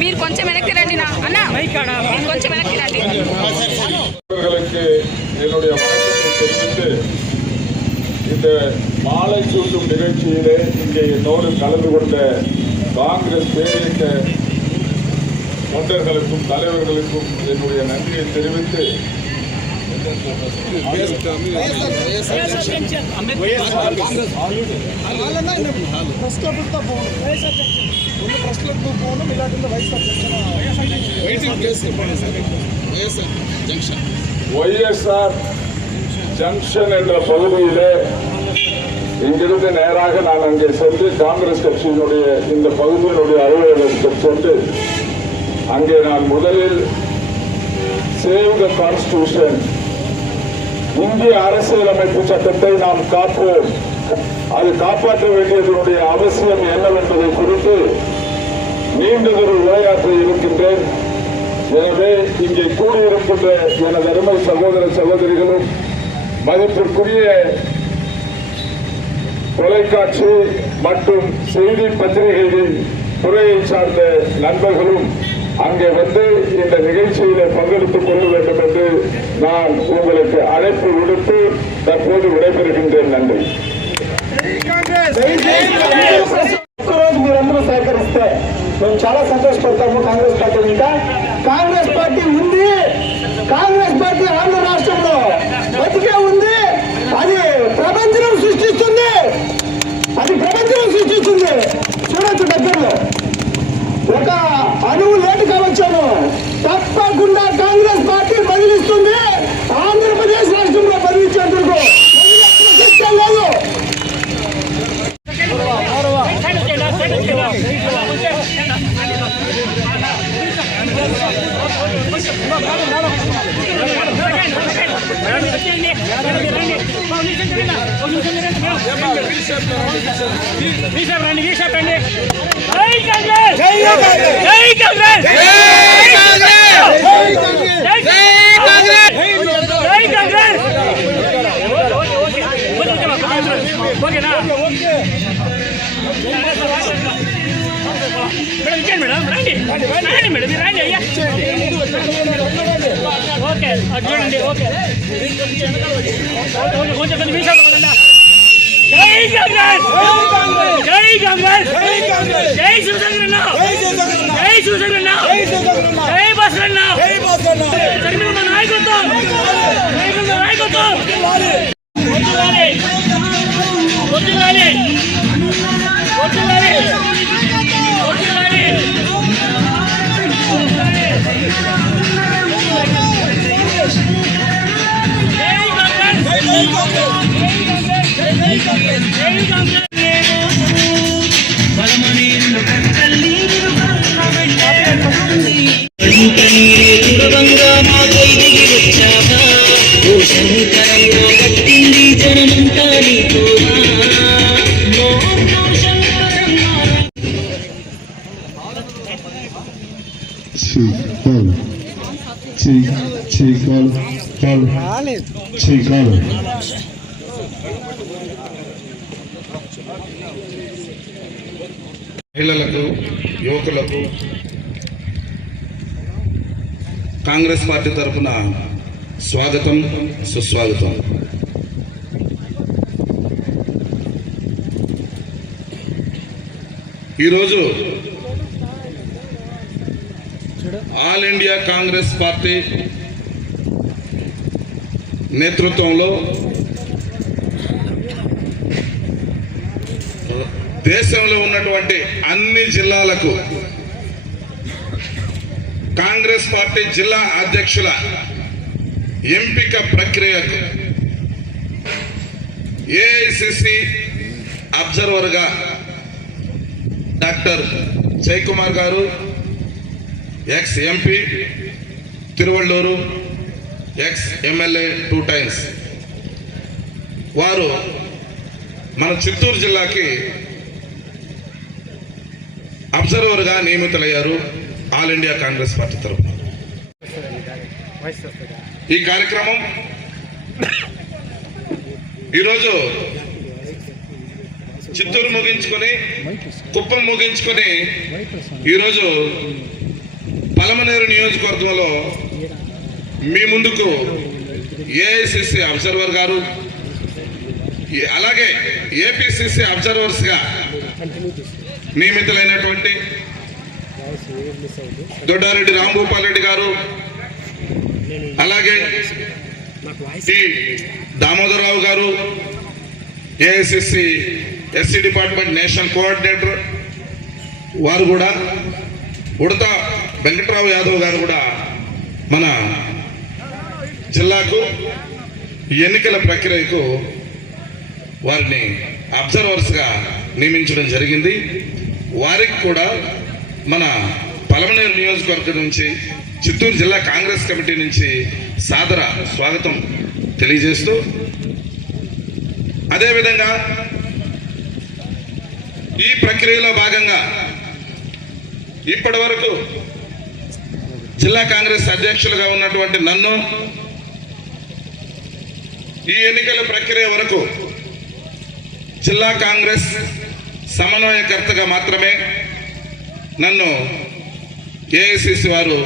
మీరు కొంచెం వెనక్కి రండి నా అన్న కొంచెం వెనక్కి రండి. என்னுடைய வணக்கத்தை தெரிவித்து இந்த மாலை சூட்டும் நிகழ்ச்சியிலே இங்கே என்னோடு கலந்து கொண்ட காங்கிரஸ் பேரியக்க தொண்டர்களுக்கும் தலைவர்களுக்கும் என்னுடைய நன்றியை தெரிவித்து ஒய்எஸ்ஆர் ஜங்ஷன் என்ற பகுதியிலே இங்கிருந்து நேராக நான் அங்கே சென்று காங்கிரஸ் கட்சியினுடைய இந்த பகுதியினுடைய அலுவலகத்திற்கு சென்று அங்கே நான் முதலில் சேவ் த கான்ஸ்டிடியூஷன், இந்திய அரசியலமைப்பு சட்டத்தை நாம் காப்போம், அது காப்பாற்ற வேண்டியதனுடைய அவசியம் என்னவென்பதை குறித்து நீண்டதொரு உரையாற்ற இருக்கின்றேன். எனவே இங்கே கூடியிருக்கின்ற எனது அருமை சகோதர சகோதரிகளும் மதிப்பிற்குரிய தொலைக்காட்சி மற்றும் செய்தி பத்திரிகைகளின் துறையை சார்ந்த நண்பர்களும் அங்கே வந்து இந்த நிகழ்ச்சியிலே பங்கெடுத்துக் கொள்ள வேண்டும் என்று நான் உங்களுக்கு அழைப்பு விடுத்து தற்போது விடைபெறுகின்றேன். நன்றி. మీరందరూ సహకరిస్తే మేము చాలా సంతోషపడతాము. కాంగ్రెస్ పార్టీ ఇంకా కాంగ్రెస్ పార్టీ ఉంది. కాంగ్రెస్ పార్టీ ఆంధ్ర రాష్ట్రంలో బతికే ఉంది. అది ప్రపంచం సృష్టిస్తుంది. చూడొచ్చు దగ్గరలో ఒక అణువు లేటు కావచ్చాము, తప్పకుండా కాంగ్రెస్ పార్టీ బదిలిస్తుంది. ఆంధ్రప్రదేశ్ రాష్ట్రంలో బదిలించేందుకు లేదు. మేడం ఇచ్చేయండి మేడం, రండి రండి మేడం, మీరు రండి అయ్యా. ఓకే అది చూడండి. ఓకే కొంచెం కొన్ని నిమిషాలు పడండి. జై కాంగ్రెస్, జై కాంగ్రెస్, జై శివశంకరన్న, జై శివశంకరన్న, జై బసవన్న, జగన్ నాయకత్వం, జగన్ నాయకత్వం. వద్దులాలి వద్దులాలి వద్దులాలి వద్దులాలి. మహిళలకు, యువకులకు కాంగ్రెస్ పార్టీ తరఫున స్వాగతం, సుస్వాగతం. ఈరోజు ఆల్ ఇండియా కాంగ్రెస్ పార్టీ నేతృత్వంలో దేశంలో ఉన్నటువంటి అన్ని జిల్లాలకు కాంగ్రెస్ పార్టీ జిల్లా అధ్యక్షుల ఎంపిక ప్రక్రియకు ఏఐసిసి అబ్జర్వర్గా డాక్టర్ జయకుమార్ గారు, ex MP Tiruvallur, ex MLA 2 times, వారు మన చిత్తూరు జిల్లాకి అబ్జర్వర్గా నియమితులయ్యారు ఆల్ ఇండియా కాంగ్రెస్ పార్టీ తరఫున. ఈ కార్యక్రమం ఈరోజు చిత్తూరు ముగించుకొని, కుప్పం ముగించుకొని ఈరోజు పలమనేరు నియోజకవర్గంలో మీ ముందుకు ఏఐసిసి అబ్జర్వర్ గారు, అలాగే ఏపీసీసీ అబ్జర్వర్స్గా నియమితులైనటువంటి దొడ్డారెడ్డి రాంభూపాల్ రెడ్డి గారు, అలాగే టి దామోదరరావు గారు, AICC SC department national coordinator వారు కూడా, ఉడత వెంకట్రావు యాదవ్ గారు కూడా మన జిల్లాకు ఎన్నికల ప్రక్రియకు వారిని అబ్జర్వర్స్గా నియమించడం జరిగింది. వారికి కూడా మన పలమనేరు నియోజకవర్గం నుంచి, చిత్తూరు జిల్లా కాంగ్రెస్ కమిటీ నుంచి సాదర స్వాగతం తెలియజేస్తూ, అదేవిధంగా ఈ ప్రక్రియలో భాగంగా ఇప్పటి వరకు జిల్లా కాంగ్రెస్ అధ్యక్షులుగా ఉన్నటువంటి నన్ను ఈ ఎన్నికల ప్రక్రియ వరకు జిల్లా కాంగ్రెస్ సమన్వయకర్తగా మాత్రమే నన్ను ఏఐసిసి వారు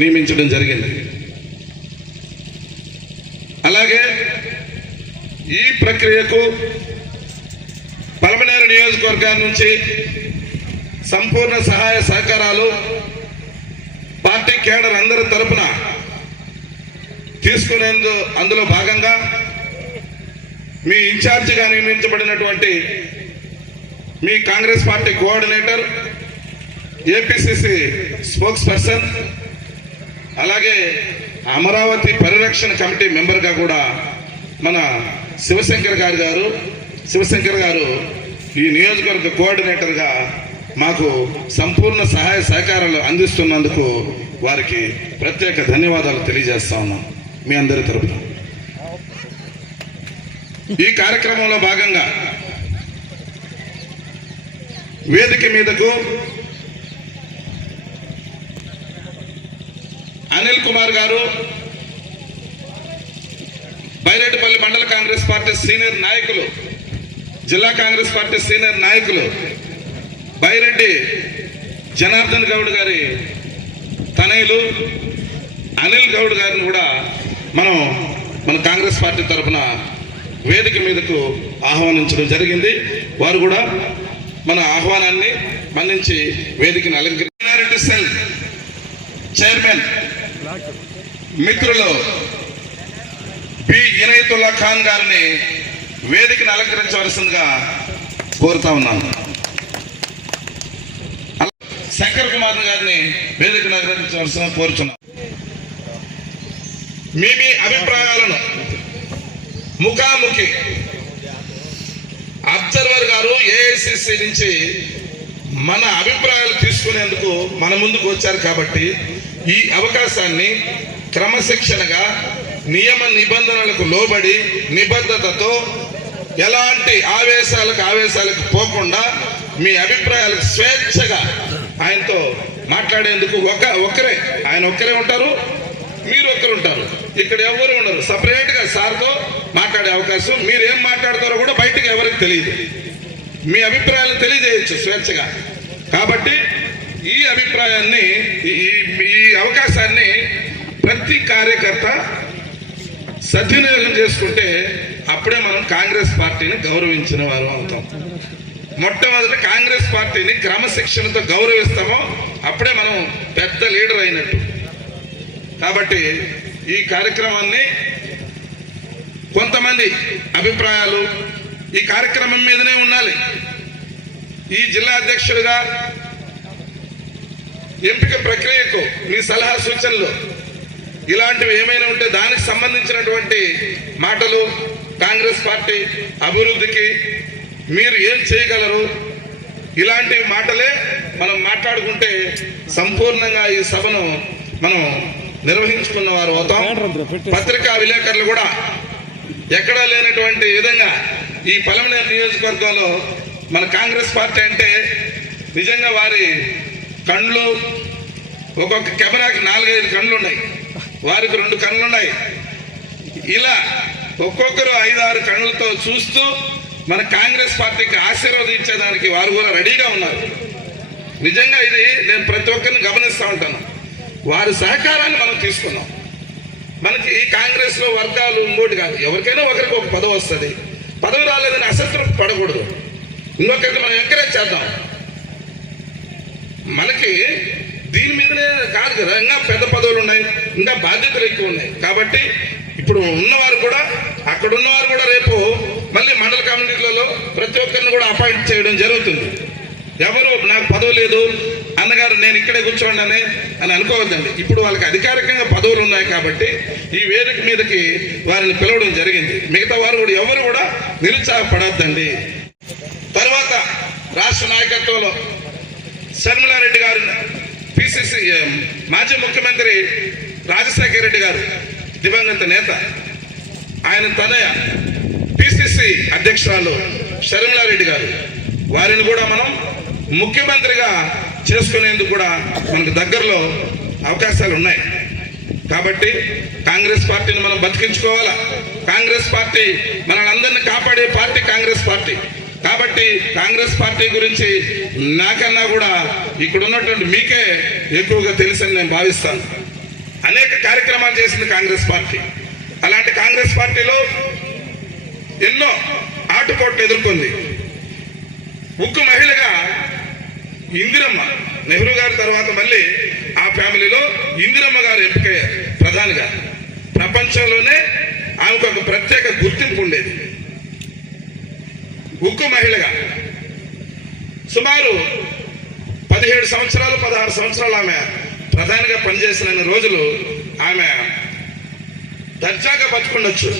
నియమించడం జరిగింది. అలాగే ఈ ప్రక్రియకు పలమనేరు నియోజకవర్గం నుంచి సంపూర్ణ సహాయ సహకారాలు పార్టీ కేడర్ అందరి తరపున అందులో భాగంగా మీ ఇన్ఛార్జిగా నియమించబడినటువంటి మీ Congress party coordinator, APCC spokesperson, అలాగే అమరావతి పరిరక్షణ కమిటీ మెంబర్గా కూడా మన శివశంకర్ గారు ఈ నియోజకవర్గ కోఆర్డినేటర్గా మాకు సంపూర్ణ సహాయ సహకారాలు అందిస్తున్నందుకు వారికి ప్రత్యేక ధన్యవాదాలు తెలియజేస్తా ఉన్నాం మీ అందరి తరపున. ఈ కార్యక్రమంలో భాగంగా వేదిక మీదకు అనిల్ కుమార్ గారు, బైరెడ్డిపల్లి మండల కాంగ్రెస్ పార్టీ సీనియర్ నాయకులు, జిల్లా కాంగ్రెస్ పార్టీ సీనియర్ నాయకులు బైరెడ్డి జనార్దన్ గౌడ్ గారి తనయులు అనిల్ గౌడ్ గారిని కూడా మన కాంగ్రెస్ పార్టీ తరఫున వేదిక మీదకు ఆహ్వానించడం జరిగింది. వారు కూడా మన ఆహ్వానాన్ని మన్నించి వేదికను మైనారిటీ సెల్ చైర్మన్ మిత్రులు బి ఇనయతుల్లా ఖాన్ గారిని వేదికను అలంకరించవలసిందిగా కోరుతా ఉన్నాను. శంకర్ కుమార్ గారిని వేదికను అలంకరించవలసిందిగా కోరుచున్నాను. మీ అభిప్రాయాలను ముఖాముఖి అబ్జర్వర్ గారు ఏఐసిసి నుంచి మన అభిప్రాయాలు తీసుకునేందుకు మన ముందుకు వచ్చారు కాబట్టి ఈ అవకాశాన్ని క్రమశిక్షణగా నియమ నిబంధనలకు లోబడి నిబద్ధతతో ఎలాంటి ఆవేశాలకు పోకుండా మీ అభిప్రాయాలకు స్వేచ్ఛగా ఆయనతో మాట్లాడేందుకు ఆయన ఒక్కరే ఉంటారు, మీరు ఒక్కరు ఉంటారు. ఇక్కడ ఎవరు ఉండరు. సపరేట్ గా సార్తో మాట్లాడే అవకాశం, మీరు ఏం మాట్లాడతారో కూడా బయటకు ఎవరికి తెలియదు. మీ అభిప్రాయాలను తెలియజేయచ్చు స్వేచ్ఛగా. కాబట్టి ఈ అభిప్రాయాన్ని ఈ అవకాశాన్ని ప్రతి కార్యకర్త సద్వినియోగం చేసుకుంటే అప్పుడే మనం కాంగ్రెస్ పార్టీని గౌరవించిన వారు అవుతాం. మొట్టమొదటి కాంగ్రెస్ పార్టీని క్రమశిక్షణతో గౌరవిస్తామో అప్పుడే మనం పెద్ద లీడర్ అయినట్టు. కాబట్టి ఈ కార్యక్రమాన్ని కొంతమంది అభిప్రాయాలు ఈ కార్యక్రమం మీదనే ఉండాలి. ఈ జిల్లా అధ్యక్షుడిగా ఎంపిక ప్రక్రియకు మీ సలహా సూచనలు ఇలాంటివి ఏమైనా ఉంటే దానికి సంబంధించినటువంటి మాటలు, కాంగ్రెస్ పార్టీ అభివృద్ధికి మీరు ఏం చేయగలరు, ఇలాంటి మాటలే మనం మాట్లాడుకుంటే సంపూర్ణంగా ఈ సభను మనం నిర్వహించుకున్న వారు అవుతాం. పత్రికా విలేకరులు కూడా ఎక్కడా లేనటువంటి విధంగా ఈ పలమనేరు నియోజకవర్గంలో మన కాంగ్రెస్ పార్టీ అంటే నిజంగా వారి కళ్ళు, ఒక్కొక్క కెమెరాకి 4-5 కళ్ళు ఉన్నాయి, వారికి 2 కళ్ళు ఉన్నాయి. ఇలా ఒక్కొక్కరు 5-6 కళ్ళతో చూస్తూ మన కాంగ్రెస్ పార్టీకి ఆశీర్వదించేదానికి వారు కూడా రెడీగా ఉన్నారు. నిజంగా ఇది నేను ప్రతి ఒక్కరిని గమనిస్తూ ఉంటాను. వారి సహకారాన్ని మనం తీసుకున్నాం. మనకి ఈ కాంగ్రెస్ లో వర్గాలు ఇంకోటి కాదు, ఎవరికైనా ఒకరికి ఒక పదవి వస్తుంది. పదవి రాలేదని అసంతృప్తి పడకూడదు. ఇంకొకరికి మనం ఎంకరేజ్ చేద్దాం. మనకి దీని మీదనే కాదు కదా, ఇంకా పెద్ద పదవులు ఉన్నాయి, ఇంకా బాధ్యతలు ఎక్కువ ఉన్నాయి. కాబట్టి ఇప్పుడు ఉన్నవారు కూడా, అక్కడ ఉన్నవారు కూడా రేపు మళ్ళీ మండల కమ్యూనిటీలలో ప్రతి ఒక్కరిని కూడా అపాయింట్ చేయడం జరుగుతుంది. ఎవరు నాకు పదవి లేదు అన్నగారు నేను ఇక్కడే కూర్చోండి అని అనుకోవద్దండి. ఇప్పుడు వాళ్ళకి అధికారికంగా పదవులు ఉన్నాయి కాబట్టి ఈ వేదిక మీదకి వారిని పిలవడం జరిగింది. మిగతా వారు కూడా ఎవరు కూడా నిరుత్సాహపడద్దండి. తర్వాత రాష్ట్ర నాయకత్వంలో శర్మిలారెడ్డి గారు, పిసిసి మాజీ ముఖ్యమంత్రి రాజశేఖర రెడ్డి గారు దివంగత నేత, ఆయన తనయ పిసిసి అధ్యక్షురాలు శర్మిలారెడ్డి గారు, వారిని కూడా మనం ముఖ్యమంత్రిగా చేసుకునేందుకు కూడా మనకు దగ్గరలో అవకాశాలు ఉన్నాయి. కాబట్టి కాంగ్రెస్ పార్టీని మనం బతికించుకోవాలా. కాంగ్రెస్ పార్టీ మనల్ని కాపాడే పార్టీ కాంగ్రెస్ పార్టీ. కాబట్టి కాంగ్రెస్ పార్టీ గురించి నాకన్నా కూడా ఇక్కడ ఉన్నటువంటి మీకే ఎక్కువగా తెలుసని నేను భావిస్తాను. అనేక కార్యక్రమాలు చేసింది కాంగ్రెస్ పార్టీ. అలాంటి కాంగ్రెస్ పార్టీలో ఎన్నో ఆటుపోట్లు ఎదుర్కొంది. ఉక్కు మహిళగా ఇందిరమ్మ, నెహ్రూ గారి తర్వాత మళ్ళీ ఆ ఫ్యామిలీలో ఇందిరమ్మ గారు ఎంపికయ్యారు ప్రధానిగా. ప్రపంచంలోనే ఆమెకు ఒక ప్రత్యేక గుర్తింపు ఉండేది. ఉక్కు మహిళగా సుమారు 17 సంవత్సరాలు 16 సంవత్సరాలు ఆమె ప్రధానిగా పనిచేసిన రోజులు ఆమె దర్జాగా బతుకుండొచ్చు.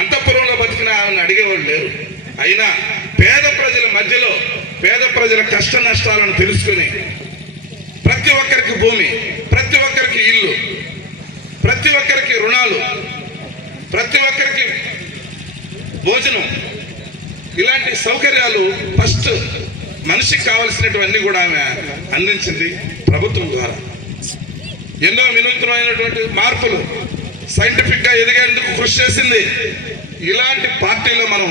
అంతఃపురంలో బతికిన ఆమెను అడిగేవాళ్ళు లేరు. అయినా పేద ప్రజల మధ్యలో పేద ప్రజల కష్ట నష్టాలను తెలుసుకుని ప్రతి ఒక్కరికి భూమి, ప్రతి ఒక్కరికి ఇల్లు, ప్రతి ఒక్కరికి రుణాలు, ప్రతి ఒక్కరికి భోజనం, ఇలాంటి సౌకర్యాలు ఫస్ట్ మనిషికి కావలసినటువన్నీ కూడా ఆమె అందించింది ప్రభుత్వం ద్వారా. ఎన్నో వినూత్నమైనటువంటి మార్పులు సైంటిఫిక్ గా ఎదిగేందుకు కృషి చేసింది. ఇలాంటి పార్టీలో మనం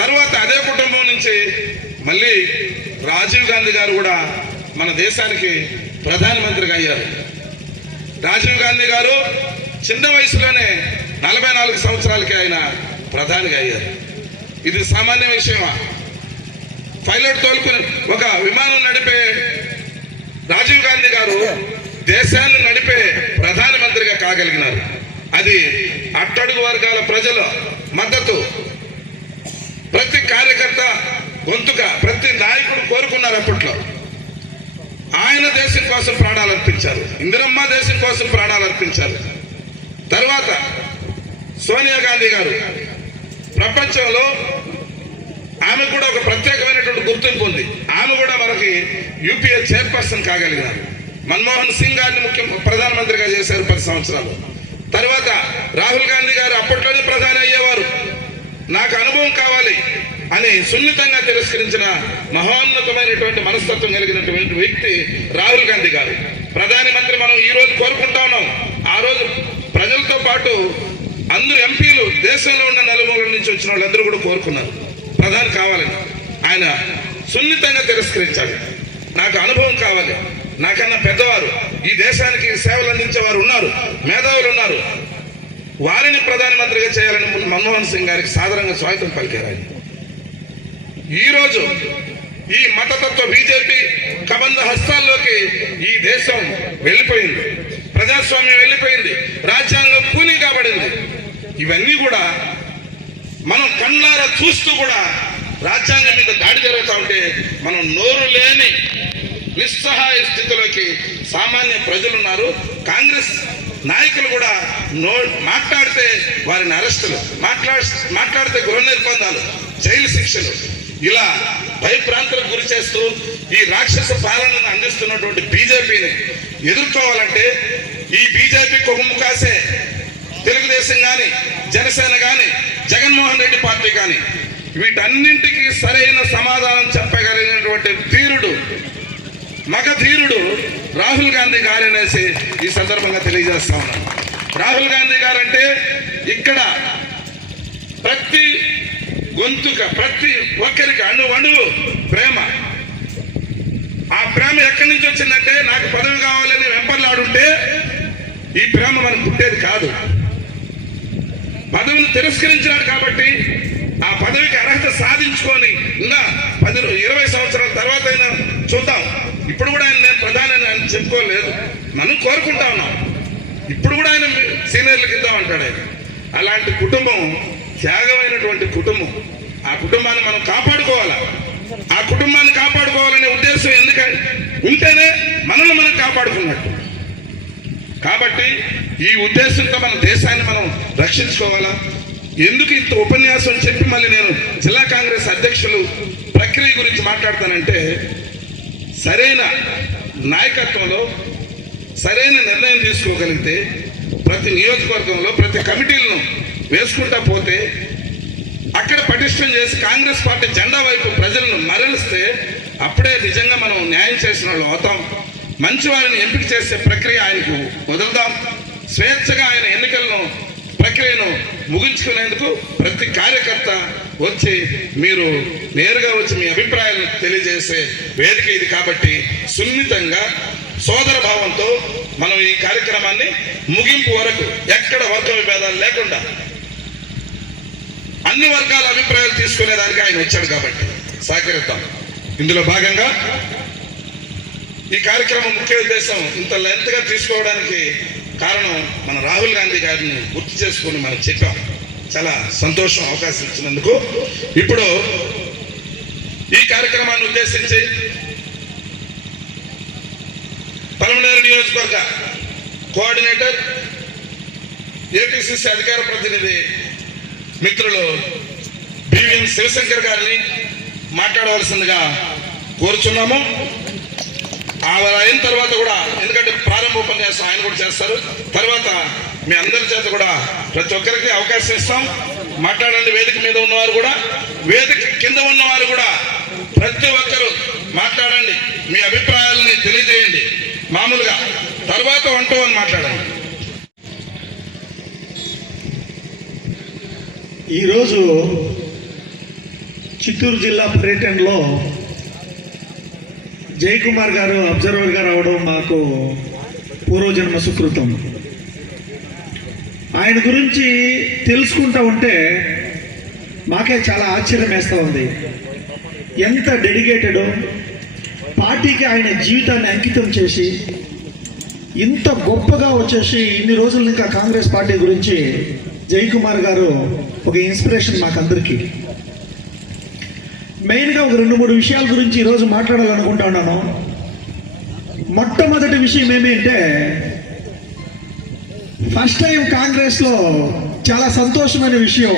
తర్వాత అదే కుటుంబం నుంచి మళ్ళీ రాజీవ్ గాంధీ గారు కూడా మన దేశానికి ప్రధానమంత్రిగా అయ్యారు. రాజీవ్ గాంధీ గారు చిన్న వయసులోనే 44 సంవత్సరాలకి ఆయన ప్రధానిగా అయ్యారు. ఇది సామాన్య విషయమా? పైలట్ తోలుకుని ఒక విమానం నడిపే రాజీవ్ గాంధీ గారు దేశాన్ని నడిపే ప్రధానమంత్రిగా కాగలిగినారు. అది అట్టడుగు వర్గాల ప్రజల మద్దతు, ప్రతి కార్యకర్త గొంతుగా ప్రతి నాయకుడు కోరుకున్నారు. అప్పట్లో ఆయన దేశం కోసం ప్రాణాలు అర్పించారు. ఇందిరమ్మ దేశం కోసం ప్రాణాలు అర్పించారు. తర్వాత సోనియా గాంధీ గారు ప్రపంచంలో ఆమె కూడా ఒక ప్రత్యేకమైనటువంటి గుర్తింపు ఉంది. ఆమె కూడా మనకి యూపీఏ చైర్పర్సన్ కాగలిగినారు. మన్మోహన్ సింగ్ గారిని ప్రధానమంత్రిగా చేశారు 10 సంవత్సరాలు. తర్వాత రాహుల్ గాంధీ గారు అప్పట్లోనే ప్రధాని అయ్యేవారు. నాకు అనుభవం కావాలి అని సున్నితంగా తిరస్కరించిన మహోన్నతమైనటువంటి మనస్తత్వం కలిగినటువంటి వ్యక్తి రాహుల్ గాంధీ గారు. ప్రధానమంత్రి మనం ఈ రోజు కోరుకుంటా ఉన్నాం. ఆ రోజు ప్రజలతో పాటు అందరు ఎంపీలు, దేశంలో ఉన్న నలుమూలల నుంచి వచ్చిన వాళ్ళందరూ కూడా కోరుకున్నారు ప్రధాని కావాలని. ఆయన సున్నితంగా తిరస్కరించాడు. నాకు అనుభవం కావాలి, నాకన్నా పెద్దవారు ఈ దేశానికి సేవలు అందించేవారు ఉన్నారు, మేధావులు ఉన్నారు, వారిని ప్రధానమంత్రిగా చేయాలని మన్మోహన్ సింగ్ గారికి సాధారణంగా స్వాగతం పలికారు. ఆయన ఈరోజు ఈ మతతత్వ బీజేపీ కబంధ హస్తాల్లోకి ఈ దేశం వెళ్ళిపోయింది. ప్రజాస్వామ్యం వెళ్ళిపోయింది. రాజ్యాంగం కూలీ కాబడింది. ఇవన్నీ కూడా మనం కళ్ళారా చూస్తూ కూడా రాజ్యాంగం మీద దాడి జరుగుతూ ఉంటే మనం నోరు లేని నిస్సహాయ స్థితిలోకి సామాన్య ప్రజలున్నారు. కాంగ్రెస్ నాయకులు కూడా మాట్లాడితే వారిని అరెస్టులు, మాట్లాడితే గృహ నిర్బంధాలు, జైలు శిక్షలు, ఇలా భయప్రాంతాలకు గురి చేస్తూ ఈ రాక్షస పాలనను అందిస్తున్నటువంటి బీజేపీని ఎదుర్కోవాలంటే ఈ బీజేపీ కొమ్ము కాసే తెలుగుదేశం కానీ, జనసేన కానీ, జగన్మోహన్ రెడ్డి పార్టీ కానీ వీటన్నింటికి సరైన సమాధానం చెప్పగలిగినటువంటి ధీరుడు, మగ ధీరుడు రాహుల్ గాంధీ గారనేసి ఈ సందర్భంగా తెలియజేస్తా ఉన్నాను. రాహుల్ గాంధీ గారంటే ఇక్కడ ప్రతి గొంతుక, ప్రతి ఒక్కరికి అణువణువు ప్రేమ. ఆ ప్రేమ ఎక్కడి నుంచి వచ్చిందంటే నాకు పదవి కావాలని వెంపర్లాడుంటే ఈ ప్రేమ మనకు పుట్టేది కాదు. పదవిని తిరస్కరించినాడు కాబట్టి ఆ పదవికి అర్హత సాధించుకొని ఇంకా 10-20 సంవత్సరాల తర్వాత అయినా చూద్దాం. ఇప్పుడు కూడా ఆయన నేను ప్రధాని అని చెప్పుకోలేదు, మనం కోరుకుంటా ఉన్నాం. ఇప్పుడు కూడా ఆయన సీనియర్లకు ఇద్దామంటాడు ఆయన. అలాంటి కుటుంబం త్యాగమైనటువంటి కుటుంబం. ఆ కుటుంబాన్ని మనం కాపాడుకోవాలా. ఆ కుటుంబాన్ని కాపాడుకోవాలనే ఉద్దేశం ఎందుకంటే ఉంటేనే మనల్ని మనం కాపాడుకున్నట్టు. కాబట్టి ఈ ఉద్దేశంతో మన దేశాన్ని మనం రక్షించుకోవాలా. ఎందుకు ఇంత ఉపన్యాసం చెప్పి మళ్ళీ నేను జిల్లా కాంగ్రెస్ అధ్యక్షులు ప్రక్రియ గురించి మాట్లాడతానంటే, సరైన నాయకత్వంలో సరైన నిర్ణయం తీసుకోగలిగితే ప్రతి నియోజకవర్గంలో ప్రతి కమిటీలను వేసుకుంటా పోతే అక్కడ పటిష్టం చేసి కాంగ్రెస్ పార్టీ జెండా వైపు ప్రజలను మరలిస్తే అప్పుడే నిజంగా మనం న్యాయం చేసిన వాళ్ళు అవుతాం. మంచి వారిని ఎంపిక చేసే ప్రక్రియ ఆయనకు వదులుదాం. స్వేచ్ఛగా ఆయన ఎన్నికలను ప్రక్రియను ముగించుకునేందుకు ప్రతి కార్యకర్త వచ్చి మీరు నేరుగా వచ్చి మీ అభిప్రాయాలను తెలియజేసే వేదిక ఇది. కాబట్టి సున్నితంగా సోదర భావంతో మనం ఈ కార్యక్రమాన్ని ముగింపు వరకు ఎక్కడ వర్గ విభేదాలు లేకుండా అన్ని వర్గాల అభిప్రాయాలు తీసుకునేదానికి ఆయన వచ్చాడు. కాబట్టి సహకరిద్దాం. ఇందులో భాగంగా ఈ కార్యక్రమం ముఖ్య ఉద్దేశం ఇంత లెంత్గా తీసుకోవడానికి కారణం మన రాహుల్ గాంధీ గారిని గుర్తు చేసుకుని మనం చెప్పాం. చాలా సంతోషం అవకాశం ఇచ్చినందుకు. ఇప్పుడు ఈ కార్యక్రమాన్ని ఉద్దేశించి పలమనేరు నియోజకవర్గ కోఆర్డినేటర్, ఏపీసీసీ అధికార ప్రతినిధి మిత్రులు బివిఎం శివశంకర్ గారిని మాట్లాడవలసిందిగా కోరుచున్నాము. అయిన తర్వాత కూడా, ఎందుకంటే ప్రారంభ ఉపన్యాసం ఆయన కూడా చేస్తారు, తర్వాత మీ అందరి చేత కూడా ప్రతి ఒక్కరికి అవకాశం ఇస్తాం. మాట్లాడండి. వేదిక మీద ఉన్నవారు కూడా, వేదిక కింద ఉన్నవారు కూడా ప్రతి ఒక్కరు మాట్లాడండి. మీ అభిప్రాయాలని తెలియజేయండి. మామూలుగా తర్వాత 1-to-1 మాట్లాడండి. ఈరోజు చిత్తూరు జిల్లా పర్యటనలో జయకుమార్ గారు అబ్జర్వర్ గా రావడం మాకు పూర్వజన్మ సుకృతం. ఆయన గురించి తెలుసుకుంటా ఉంటే మాకే చాలా ఆశ్చర్యం వేస్తూ ఉంది. ఎంత డెడికేటెడ్, పార్టీకి ఆయన జీవితాన్ని అంకితం చేసి ఇంత గొప్పగా వచ్చేసి ఇన్ని రోజులు ఇంకా కాంగ్రెస్ పార్టీ గురించి జయకుమార్ గారు ఒక ఇన్స్పిరేషన్ మాకందరికీ. మెయిన్గా ఒక 2-3 విషయాల గురించి ఈరోజు మాట్లాడాలనుకుంటా ఉన్నాను. మొట్టమొదటి విషయం ఏమిటంటే, ఫస్ట్ టైం కాంగ్రెస్లో చాలా సంతోషమైన విషయం,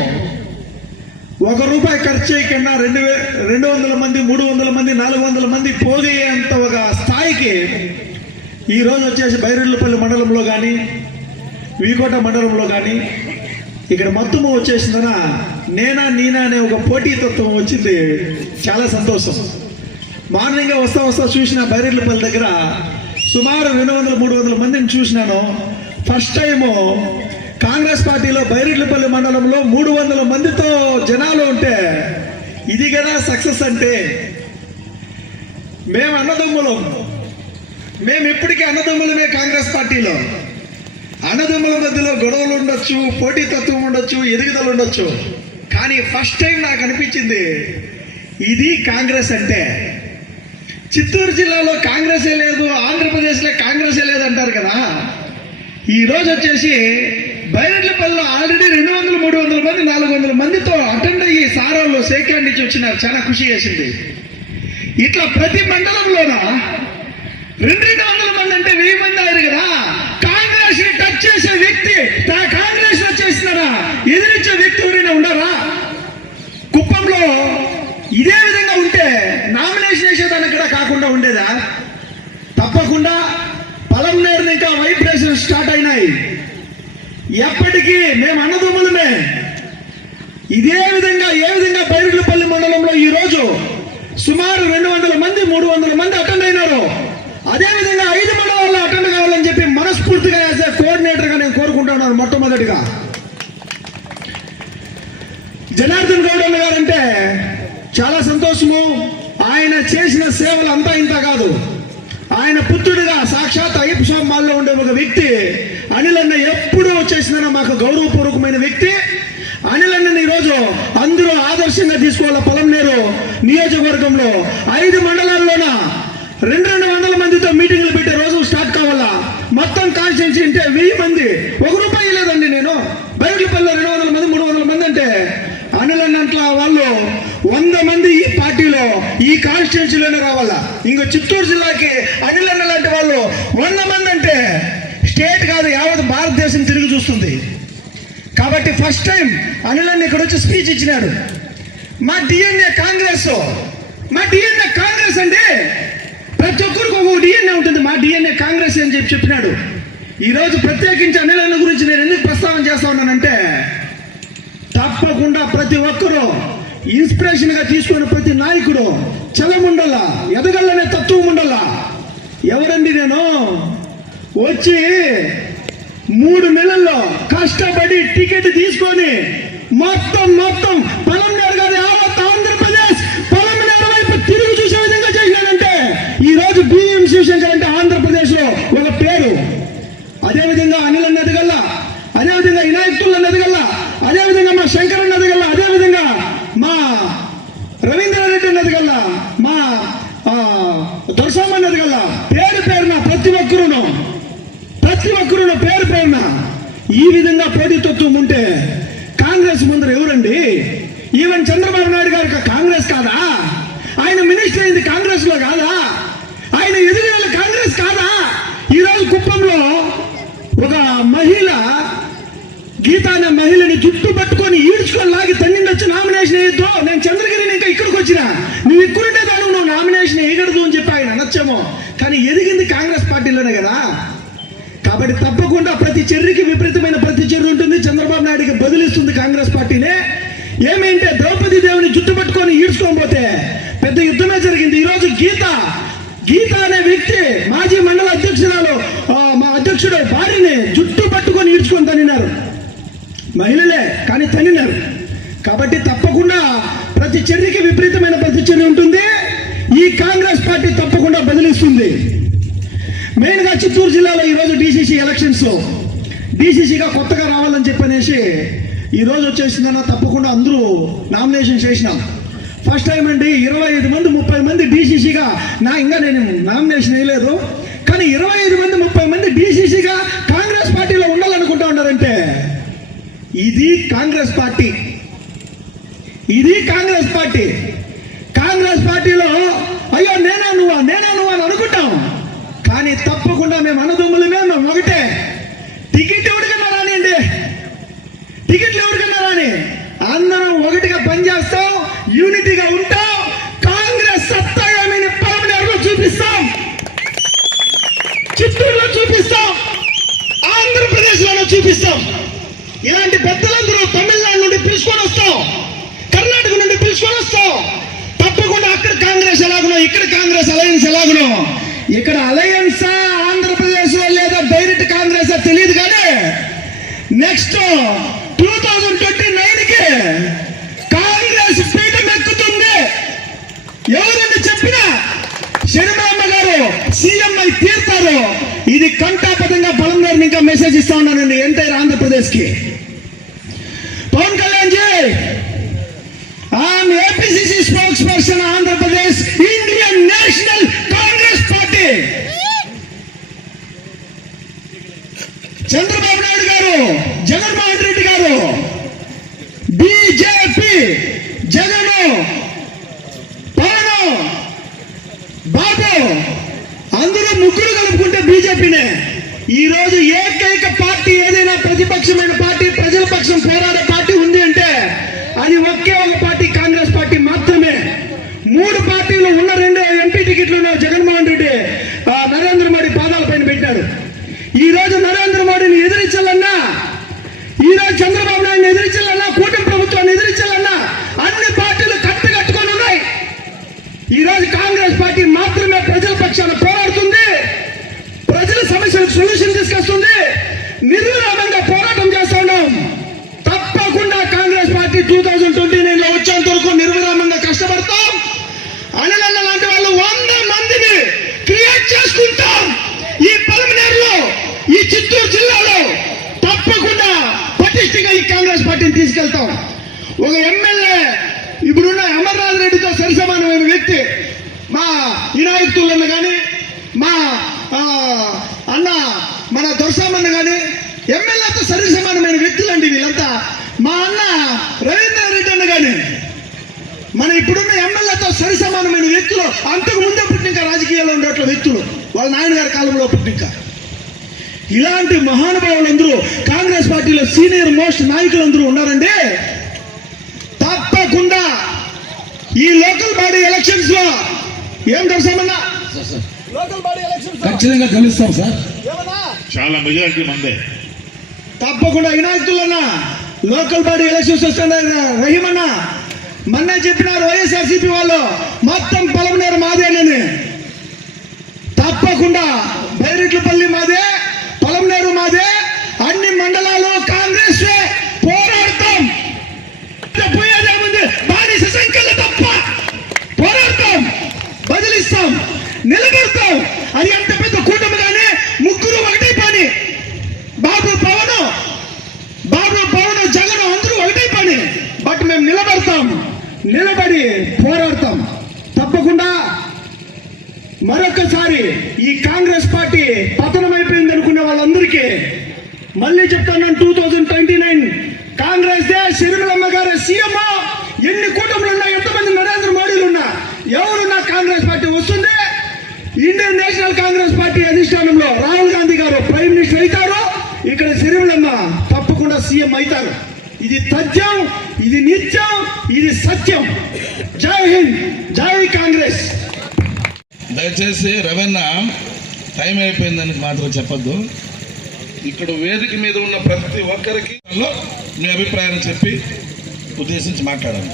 ₹1 ఖర్చు చేయకుండా 200 మంది, 300 మంది, 400 మంది పోగయ్యేంత ఒక స్థాయికి ఈరోజు వచ్చేసి బైరెడ్లపల్లి మండలంలో కానీ, వీకోట మండలంలో కానీ ఇక్కడ మొత్తము వచ్చేసిందన నేనా అనే ఒక పోటీతత్వం వచ్చింది. చాలా సంతోషం. మార్నింగ్ వస్తా చూసిన బైరెడ్లపల్లి దగ్గర సుమారు 200-300 మందిని చూసినాను. ఫస్ట్ టైము కాంగ్రెస్ పార్టీలో బైరెడ్లపల్లి మండలంలో 300 మందితో జనాలు ఉంటే ఇది కదా సక్సెస్ అంటే. మేము అన్నదమ్ములం, మేము ఇప్పటికీ అన్నదమ్ములమే. కాంగ్రెస్ పార్టీలో అన్నదమ్ముల మధ్యలో గొడవలు ఉండొచ్చు, పోటీతత్వం ఉండొచ్చు, ఎదుగుదల ఉండొచ్చు, కానీ ఫస్ట్ టైం నాకు అనిపించింది ఇది కాంగ్రెస్ అంటే. చిత్తూరు జిల్లాలో కాంగ్రెసే లేదు, ఆంధ్రప్రదేశ్లో కాంగ్రెసే లేదు అంటారు కదా. ఈరోజు వచ్చేసి బైరెడ్లపల్లిలో ఆల్రెడీ 200-300 మంది, 400 మందితో అటెండ్ అయ్యి సారాల్లో సేకాండ్ ఇచ్చి వచ్చినారు. చాలా ఖుషి చేసింది. ఇట్లా ప్రతి మండలంలోన 200 మంది అంటే 1000 మంది అయ్యారు కదా. కాంగ్రెస్ ని టచ్ చేసే వ్యక్తి, కాంగ్రెస్ లో చేసినారా ఎదిరించే వ్యక్తి ఎవరైనా ఉన్నారా? కుప్పంలో ఇదే విధంగా ఉంటే నామినేషన్ వేసేదానికి కూడా కాకుండా ఉండేదా? తప్పకుండా పలంనేరుని ఇంకా వైబ్రేషన్ స్టార్ట్ అయినాయి. ఎప్పటికీ మేము అన్నదమ్ములమే. ఇదే విధంగా ఏ విధంగా బైరెడ్లపల్లి మండలంలో ఈ రోజు సుమారు 200 మంది, 300 మంది అటెండ్ అయినారు. అదేవిధంగా 5 మండలాల్లో అటెండ్ కావాలని చెప్పి మనస్ఫూర్తిగా యాజ్ ఏ కోఆర్డినేటర్గా నేను కోరుకుంటున్నాను. మొట్టమొదటిగా జనార్దన్ గౌడ్ అన్న గారంటే చాలా సంతోషము. ఆయన చేసిన సేవలు అంతా ఇంత కాదు. ఆయన పుత్రుడిగా సాక్షాత్ అయ్యప్ప స్వామి మాల్లో ఉండే ఒక వ్యక్తి అనిల్ అన్న ఎప్పుడూ చేసిన మాకు గౌరవపూర్వకమైన వ్యక్తి. అనిల్ అన్నని ఈరోజు అందరూ ఆదర్శంగా తీసుకోవాలి. పలంనేరు నియోజకవర్గంలో 5 మండలాల్లోన 200 మందితో మీటింగ్లు పెట్టే రోజులు స్టార్ట్ కావాలా. మొత్తం కాన్స్టిట్యున్సీ అంటే 1000 మంది, ₹1 లేదండి. నేను బైరెడ్లపల్లిలో 200 మంది, 300 మంది అంటే అనిల్ అన్నట్ల వాళ్ళు 100 మంది ఈ పార్టీలో ఈ కాన్స్టిట్యున్సీలోనే రావాలా. ఇంకో చిత్తూరు జిల్లాకి అనిల్ అన్న లాంటి వాళ్ళు 100 మంది అంటే స్టేట్ కాదు యావత్ భారతదేశం తిరిగి చూస్తుంది. కాబట్టి ఫస్ట్ టైం అనిల్ అన్న ఇక్కడ వచ్చి స్పీచ్ ఇచ్చినాడు. మా డిఎన్ఏ కాంగ్రెస్, మా డిఎన్ఏ కాంగ్రెస్ అంటే ప్రతి ఒక్కరికి ఒక్కొక్క డిఎన్ఏ ఉంటుంది. మా డిఎన్ఏ కాంగ్రెస్ అని చెప్పినాడు. ఈరోజు ప్రత్యేకించి అనిల్ అన్న గురించి నేను ఎందుకు ప్రస్తావన చేస్తా ఉన్నానంటే, తప్పకుండా ప్రతి ఒక్కరూ ఇన్స్పిరేషన్ గా తీసుకున్న ప్రతి నాయకుడు చలముండల్లా, ఎదగల్లనే తత్వం ఉండాలా. ఎవరండి నేను వచ్చి 3 నెలల్లో కష్టపడి టికెట్ తీసుకొని మొత్తం పలంనేరు గారి యావత్ ఆంధ్రప్రదేశ్ పలంనేరు వైపు తిరిగి చూసే విధంగా చేసినానంటే ఈరోజు బిఎం శివశంకర్ అంటే ఆంధ్రప్రదేశ్ లో ఒక పేరు. అదేవిధంగా అనిల్ అన్న ఎదగల్లా, అదేవిధంగా వినాయకులు అన్న ఎదగల్లా, అదేవిధంగా మా శంకర్ అన్న ఎదగల్లా, అదేవిధంగా మా రవీంద్రారెడ్డి అన్న ఎదగల్లా, మా దొరసామ ఎదగల్లా. పేరున ప్రతి ఒక్కరును పేరున ఈ విధంగా పోటీతత్వం ఉంటే కాంగ్రెస్ ముందర ఎవరండి? ఈవెన్ చంద్రబాబు నాయుడు గారికి కాంగ్రెస్ కాదా? ఆయన మినిస్టర్ అయింది కాంగ్రెస్ లో కాదా? ఆయన ఎదుగుదల కాంగ్రెస్ కాదా? ఈరోజు కుప్పంలో ఒక మహిళ, గీత అనే మహిళని జుట్టు పట్టుకొని ఈడ్చుకొని లాగి తన్నిండొచ్చి నామినేషన్ వేయద్దు, నేను చంద్రగిరిని ఇంకా ఇక్కడికి వచ్చినా, నువ్వు ఇక్కడుంటే దాను నువ్వు నామినేషన్ వేయగలదు అని చెప్పి ఆయన అనొచ్చేమో, కానీ ఎదిగింది కాంగ్రెస్ పార్టీలోనే కదా. కాబట్టి తప్పకుండా ప్రతి చర్యకి విపరీతమైన ప్రతి చర్య ఉంటుంది. చంద్రబాబు నాయుడికి బదిలిస్తుంది కాంగ్రెస్ పార్టీనే. ఏమైంటే ద్రౌపది దేవుని జుట్టు పట్టుకొని ఈడ్చుకోకపోతే పెద్ద యుద్ధమే జరిగింది. ఈరోజు గీత అనే వ్యక్తి మాజీ మండల అధ్యక్షురాలు, మా అధ్యక్షుడు భార్యని జుట్టు పట్టుకొని ఈడ్చుకొని తన్నినారు. మహిళలే కానీ తన్నినారు. కాబట్టి తప్పకుండా ప్రతి చర్యకి విపరీతమైన ప్రతి చర్య ఉంటుంది. ఈ కాంగ్రెస్ పార్టీ తప్పకుండా చిత్తూరు జిల్లాలో ఈరోజు డీసీసీ ఎలక్షన్స్ డీసీసీగా కొత్తగా రావాలని చెప్పనేసి ఈరోజు వచ్చేసిందన్న తప్పకుండా అందరూ నామినేషన్ చేసినాం. ఫస్ట్ టైం అండి 25 మంది 30 మంది డీసీసీగా ఇంకా నేను నామినేషన్ వేయలేదు, కానీ 25 మంది 30 మంది డీసీసీగా కాంగ్రెస్ పార్టీలో ఉండాలనుకుంటా ఉన్నారంటే ఇది కాంగ్రెస్ పార్టీ. కాంగ్రెస్ పార్టీలో అయ్యో నేనా నువ్వా అని అనుకుంటాం, కానీ తప్పకుండా మేము అన్నదమ్ములమే, మేము ఒకటే. టికెట్లు ఎవరికన్నా రాని అందరం ఒకటిగా పనిచేస్తాం, యూనిటీగా ఉంటాం. కాంగ్రెస్ సత్తా ఏమైనా పలమనేరులో చూపిస్తాం, చిత్తూరులో చూపిస్తాం, ఆంధ్రప్రదేశ్లోనూ చూపిస్తాం. ఇలాంటి పెద్దలందరూ తమిళనాడు నుండి పిలుచుకొని వస్తాం, కర్ణాటక నుండి పిలుచుకొని వస్తాం. తప్పకుండా అక్కడ కాంగ్రెస్ ఎలాగునో ఇక్కడ కాంగ్రెస్ అలయన్స్ ఎలాగునో, ఇక్కడ అలయన్సా ఆంధ్రప్రదేశ్ లేదా డైరెక్ట్ కాంగ్రెస్ తెలియదు, కానీ నెక్స్ట్ 2029కి కాంగ్రెస్ పీఠం ఎక్కుతుంది. ఎవరని చెప్పినా శనిమామ గారు సీఎం అయి తీర్తారు. ఇది కంటాపదంగా బలం గారిని ఇంకా మెసేజ్ ఇస్తా ఉన్నానండి ఎంటైర్ ఆంధ్రప్రదేశ్ కి. Pawan Kalyan G, I'm APCC spokes person Andhra Pradesh Indian National Congress party. Chandrababu Naidu గారు, జగన్మోహన్ రెడ్డి గారు, బీజేపీ, జగన్, పవన్, బాబు అందరూ ముగ్గురు కలుపుకుంటే బీజేపీనే. ఈ రోజు ఏకైక పార్టీ ఏదైనా ప్రతిపక్షమైన పార్టీ, ప్రజల పక్షం పోరాడే పార్టీ ఉంది అంటే అది ఒకే ఒక పార్టీ, కాంగ్రెస్ పార్టీ మాత్రమే. 3 పార్టీలు ఉన్న 2 ఎంపీ టికెట్లు జగన్మోహన్ రెడ్డి నరేంద్ర మోడీ పాదాల పైన పెట్టాడు. ఈ రోజు నరేంద్ర మోడీని ఎదిరించాలన్నా, ఈ రోజు చంద్రబాబు నాయుడిని ఎదిరించాలన్నా, కూటమి ప్రభుత్వాన్ని ఎదిరించాలన్నా అన్ని పార్టీలు కట్టుకొని ఉన్నాయి. ఈ రోజు కాంగ్రెస్ పార్టీ మాత్రమే ప్రజల పక్షాన పోరాడుతుంది, ప్రజల సమస్యలకు సొల్యూషన్ తీసుకొస్తుంది, నిర్విరామంగా పోరాటం చేస్తా ఉన్నాం. తప్పకుండా కాంగ్రెస్ పార్టీ 2029లో వచ్చేంత వరకు నిర్విరామంగా కష్టపడతాం. అనిలన్న లాంటి వాళ్ళు 100 మందిని క్రియేట్ చేసుకుంటాం. ఈ పలమనేరులో, ఈ చిత్తూరు జిల్లాలో తప్పకుండా పటిష్టంగా ఈ కాంగ్రెస్ పార్టీని తీసుకెళ్తాం. ఒక ఎమ్మెల్యే ఇప్పుడున్న అమర్నాథ్ రెడ్డితో సరిసమానమైన వ్యక్తి మా వినాయకులన్న కానీ, మా అన్న మన దొరసామన్న కానీ ఎమ్మెల్యేతో సరిసమానమైన వ్యక్తులండి వీళ్ళంతా. మా అన్న రవీంద్ర రెడ్డి అన్న కానీ మన ఇప్పుడున్న ఎమ్మెల్యేతో సరిసమానమైన వ్యక్తులు. అంతకు ముందే పుట్టిన రాజకీయాల్లో ఉండేట్ల వ్యక్తులు, వాళ్ళ నాయనగారి కాలంలో పుట్టిన ఇలాంటి మహానుభావులందరూ కాంగ్రెస్ పార్టీలో సీనియర్ మోస్ట్ నాయకులందరూ ఉన్నారండి. తప్పకుండా ఈ లోకల్ బాడీ ఎలక్షన్స్ లో ఏం దర్శనమన్నా లోకల్ బాడీ ఎలక్షన్స్ ఖచ్చితంగా కలుస్తాం సార్, చాలా మెజారిటీ మందే. తప్పకుండా వినాయకులన్నా లోకల్ బాడీ ఎలక్షన్స్ వస్తున్నాయి. రహీమన్న మొన్నే చెప్పినారు వైఎస్ఆర్సీపీ వాళ్ళు మొత్తం పలమనేరు మాదేనని. తప్పకుండా బైరెట్లపల్లి మాదే, పలమనేరు మాదే, అన్ని మండలాలు కాంగ్రెస్ పోరాడతాం. పోయేదేముంది, బానిస సంఖ్యలు తప్ప పోరాడతాం, బదిలిస్తాం, నిలబెడతాం. అది ఎంత పెద్ద కూటమి కానీ ముగ్గురు ఒకటే పని. బాబు పవన్ జగన్ అందరూ ఒకటే పని. బట్ మేము నిలబడి పోరాడతాం. తప్పకుండా మరొకసారి ఈ కాంగ్రెస్ పార్టీ పతనం అయిపోయింది అనుకునే వాళ్ళందరికీ మళ్ళీ చెప్తాను, 2029 కాంగ్రెస్ దే. శర్మిలమ్మ గారు సీఎం. ఎన్ని కూటములు ఉన్నా, ఎంతమంది నరేంద్ర మోడీలు ఉన్నా, ఎవరున్నా కాంగ్రెస్ పార్టీ వస్తుంది. ఇండియన్ నేషనల్ కాంగ్రెస్ పార్టీ అధిష్టానంలో రాహుల్ గాంధీ గారు ప్రైమ్ మినిస్టర్ అవుతారు. ఇక్కడ శర్మిలమ్మ తప్పకుండా సీఎం అవుతారు. ఇది తథ్యం, ఇది నిత్యం, ఇది సత్యం. జై హింద్, జై కాంగ్రెస్. దయచేసి రవణ టైం అయిపోయిందని మాత్రం చెప్పొద్దు. ఇక్కడ వేదిక మీద ఉన్న ప్రతి ఒక్కరికి మీ అభిప్రాయాన్ని చెప్పి ఉద్దేశించి మాట్లాడాలి.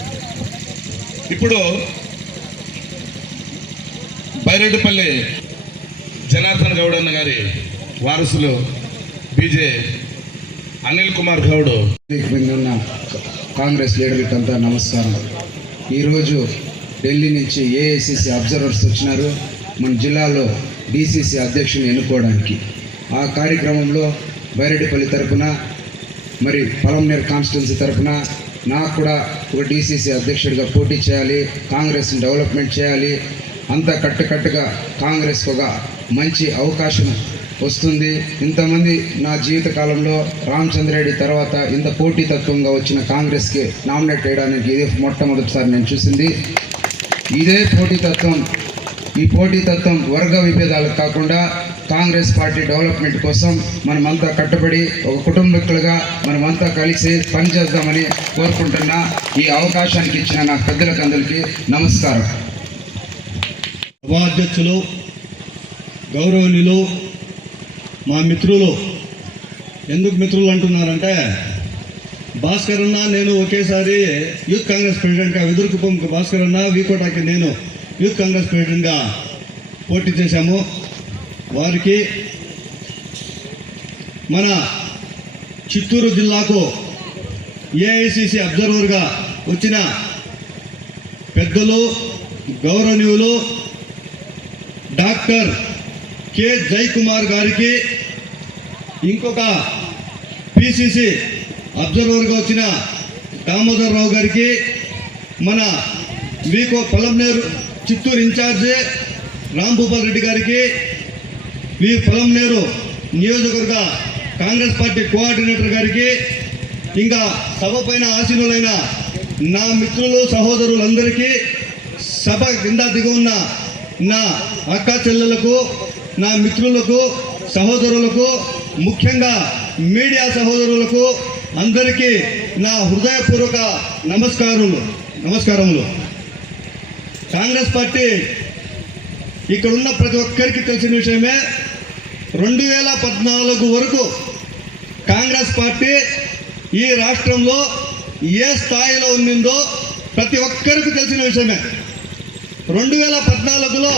ఇప్పుడు బైరెడ్డిపల్లి జనార్దన్ గౌడ్ అన్న గారి వారసులు బీజే అనిల్ కుమార్ గౌడ్. ఉన్న కాంగ్రెస్ లీడర్లకంతా నమస్కారం. ఈరోజు ఢిల్లీ నుంచి ఏఐసిసి అబ్జర్వర్స్ వచ్చినారు. మన జిల్లాలో డిసిసి అధ్యక్షుని ఎన్నుకోవడానికి. ఆ కార్యక్రమంలో బైరెడ్డిపల్లి తరపున మరి పలంనేరు కాన్స్టిట్యున్సీ తరపున నాకు కూడా ఒక డిసిసి అధ్యక్షుడిగా పోటీ చేయాలి, కాంగ్రెస్ని డెవలప్మెంట్ చేయాలి, అంతా కట్టుగా కాంగ్రెస్కి ఒక మంచి అవకాశం వస్తుంది. ఇంతమంది నా జీవిత కాలంలో రామచంద్రారెడ్డి తర్వాత ఇంత పోటీతత్వంగా వచ్చిన కాంగ్రెస్కి నామినేట్ చేయడానికి ఇదే మొట్టమొదటిసారి నేను చూసింది. ఇదే పోటీతత్వం, ఈ పోటీతత్వం వర్గ విభేదాలకు కాకుండా కాంగ్రెస్ పార్టీ డెవలప్మెంట్ కోసం మనమంతా కట్టుబడి ఒక కుటుంబీకులుగా మనమంతా కలిసి పనిచేద్దామని కోరుకుంటున్నా. ఈ అవకాశానికి ఇచ్చిన నా పెద్దలకు అందరికీ నమస్కారం. సభాధ్యక్షులు, గౌరవనీయులు, మా మిత్రులు, ఎందుకు మిత్రులు అంటున్నారంటే భాస్కర్ అన్న నేను ఒకేసారి యూత్ కాంగ్రెస్ ప్రెసిడెంట్గా, వెదురుకుప్పం భాస్కర్ అన్న, వీకోటాకి నేను యూత్ కాంగ్రెస్ ప్రెసిడెంట్గా పోటీ చేశాము. వారికి మన చిత్తూరు జిల్లాకు ఏఐసిసి అబ్జర్వర్గా వచ్చిన పెద్దలు, గౌరవనీయులు డాక్టర్ కె జయకుమార్ గారికి, ఇంకొక పిసిసి అబ్జర్వర్గా వచ్చిన దామోదర్ రావు గారికి, మన వీకో పలంనేరు చిత్తూరు ఇన్ఛార్జి రాంభూపాల్ రెడ్డి గారికి, పలంనేరు నియోజకవర్గ కాంగ్రెస్ పార్టీ కోఆర్డినేటర్ గారికి, ఇంకా సభ పైన ఆసీనులైన నా మిత్రులు, సహోదరులందరికీ, సభ కింద దిగి ఉన్న నా అక్క చెల్లెలకు, నా మిత్రులకు, సహోదరులకు, ముఖ్యంగా మీడియా సహోదరులకు అందరికీ నా హృదయపూర్వక నమస్కారములు. కాంగ్రెస్ పార్టీ ఇక్కడ ఉన్న ప్రతి ఒక్కరికి తెలిసిన విషయమే. 2014 వరకు కాంగ్రెస్ పార్టీ ఈ రాష్ట్రంలో ఏ స్థాయిలో ఉండిందో ప్రతి ఒక్కరికి తెలిసిన విషయమే. 2014లో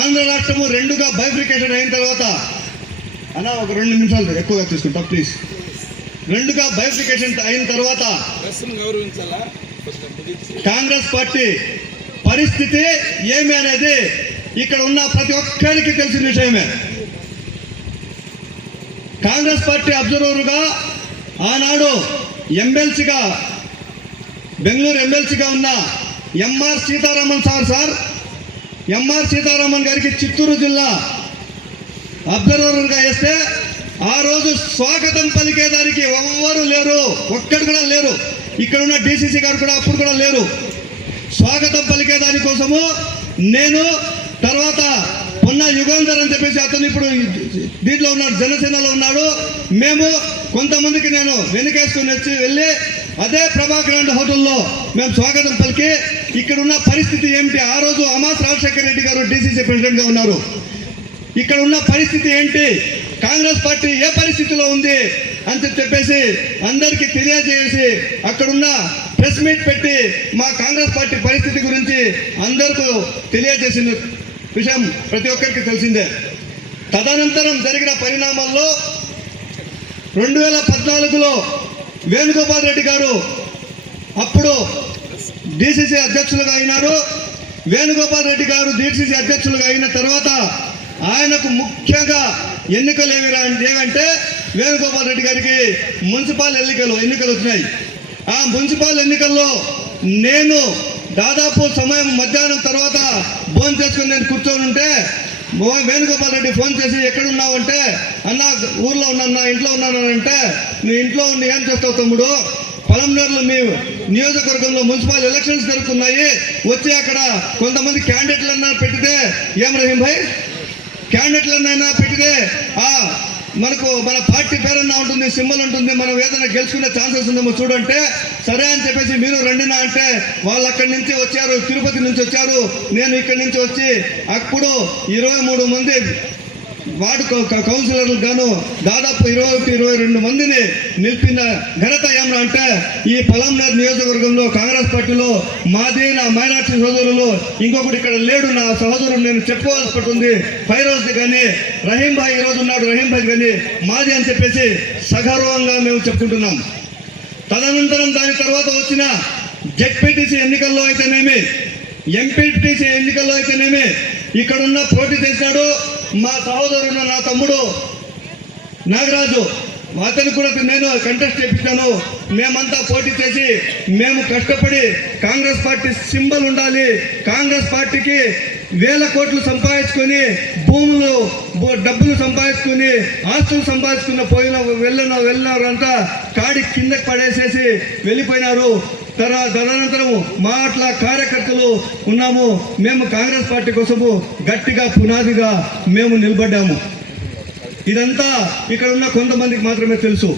ఆంధ్ర రాష్ట్రము రెండుగా బైఫ్రికేషన్ అయిన తర్వాత, అన్న ఒక 2 నిమిషాలు ఎక్కువగా తీసుకుంటా ప్లీజ్. రెండుగా బైఫ్రికేషన్ అయిన తర్వాత కాంగ్రెస్ పార్టీ పరిస్థితి ఏమి అనేది ఇక్కడ ఉన్న ప్రతి ఒక్కరికి తెలిసిన విషయమే. కాంగ్రెస్ పార్టీ అబ్జర్వర్గా ఆనాడు ఎమ్మెల్సీగా, బెంగళూరు ఎమ్మెల్సీగా ఉన్న ఎంఆర్ సీతారామన్ ఎంఆర్ సీతారామన్ గారికి చిత్తూరు జిల్లా అబ్జర్వర్గా వేస్తే ఆ రోజు స్వాగతం పలికేదానికి ఎవ్వరూ లేరు, ఒక్కడు కూడా లేరు. ఇక్కడ ఉన్న డిసిసి గారు కూడా అప్పుడు కూడా లేరు. స్వాగతం పలికేదాని కోసము నేను, తర్వాత పొన్న యుగంధర్ అని చెప్పేసి అతను ఇప్పుడు దీంట్లో ఉన్నాడు, జనసేనలో ఉన్నాడు. మేము కొంతమందికి నేను వెనుకేసుకొని వెళ్ళి అదే ప్రభాకర్ హోటల్లో మేము స్వాగతం పలికి, ఇక్కడ ఉన్న పరిస్థితి ఏమిటి, ఆ రోజు అమాస్ రాజశేఖర రెడ్డి గారు డిసిసి ప్రెసిడెంట్గా ఉన్నారు, ఇక్కడ ఉన్న పరిస్థితి ఏంటి, కాంగ్రెస్ పార్టీ ఏ పరిస్థితిలో ఉంది అని చెప్పేసి అందరికీ తెలియజేసి అక్కడున్న ప్రెస్ మీట్ పెట్టి మా కాంగ్రెస్ పార్టీ పరిస్థితి గురించి అందరికీ తెలియజేసిన విషయం ప్రతి ఒక్కరికి తెలిసిందే. తదనంతరం జరిగిన పరిణామాల్లో 2014లో వేణుగోపాల్ రెడ్డి గారు అప్పుడు డిసిసి అధ్యక్షులుగా అయినారు. వేణుగోపాల్ రెడ్డి గారు డిసిసి అధ్యక్షులుగా అయిన తర్వాత ఆయనకు ముఖ్యంగా ఎన్నికలు ఏమంటే వేణుగోపాల్ రెడ్డి గారికి మున్సిపల్ ఎన్నికలు వచ్చినాయి. ఆ మున్సిపల్ ఎన్నికల్లో నేను దాదాపు సమయం మధ్యాహ్నం తర్వాత ఫోన్ చేసుకుని నేను కూర్చొని ఉంటే వేణుగోపాల్ రెడ్డి ఫోన్ చేసి ఎక్కడున్నావు అంటే, అన్న ఊర్లో ఉన్నాను, ఇంట్లో ఉన్నాను అంటే, నువ్వు ఇంట్లో ఉండి ఏం చేస్తావు తమ్ముడు, పలంనేరులో మీ నియోజకవర్గంలో మున్సిపల్ ఎలక్షన్స్ జరుగుతున్నాయి, వచ్చి అక్కడ కొంతమంది క్యాండిడేట్లన్నా పెట్టితే ఏం రహీం భాయ్, క్యాండిడేట్లనైనా పెట్టితే మనకు మన పార్టీ పేరన్నా ఉంటుంది, సింబల్ ఉంటుంది, మనం ఏదైనా గెలుచుకునే ఛాన్సెస్ ఉందేమో చూడంటే, సరే అని చెప్పేసి మీరు రండినా అంటే వాళ్ళు అక్కడి నుంచి వచ్చారు, తిరుపతి నుంచి వచ్చారు, నేను ఇక్కడి నుంచి వచ్చి అప్పుడు 23 మంది వార్డు కౌన్సిలర్లకు గాను దాదాపు 21-22 మందిని నిలిపిన ఘనత ఏమన్నా అంటే ఈ పలంనేరు నియోజకవర్గంలో కాంగ్రెస్ పార్టీలో మాది, నా మైనార్టీ సోదరులు, ఇంకొకటి ఇక్కడ లేడు నా సహోదరుడు, నేను చెప్పుకోవాల్సి పడుతుంది, ఫైరోజ్ కానీ రహీం భాయ్ ఈరోజు ఉన్నాడు, రహీం భాయ్ కానీ మాది అని చెప్పేసి సగర్వంగా మేము చెప్పుకుంటున్నాం. తదనంతరం దాని తర్వాత వచ్చిన జెడ్పీటీసీ ఎన్నికల్లో అయితేనేమి ఎంపీటీసీ ఎన్నికల్లో అయితేనేమి ఇక్కడున్న పోటీ చేసినాడు మా సహోదరుడు, నా తమ్ముడు నాగరాజు. అతను కూడా నేను కంటెస్ట్ చేపించాను. మేమంతా పోటీ చేసి మేము కష్టపడి కాంగ్రెస్ పార్టీ సింబల్ ఉండాలి, కాంగ్రెస్ పార్టీకి వేల కోట్లు సంపాదించుకొని భూములు డబ్బులు సంపాదించుకొని ఆస్తులు సంపాదించుకున్న వెళ్ళినారు అంతా కాడి కిందకి పడేసేసి వెళ్ళిపోయినారు. తదనంతరం మా అట్లా కార్యకర్తలు ఉన్నాము. మేము కాంగ్రెస్ పార్టీ కోసము గట్టిగా పునాదిగా మేము నిలబడ్డాము. ఇదంతా ఇక్కడ ఉన్న కొంతమందికి మాత్రమే తెలుసు.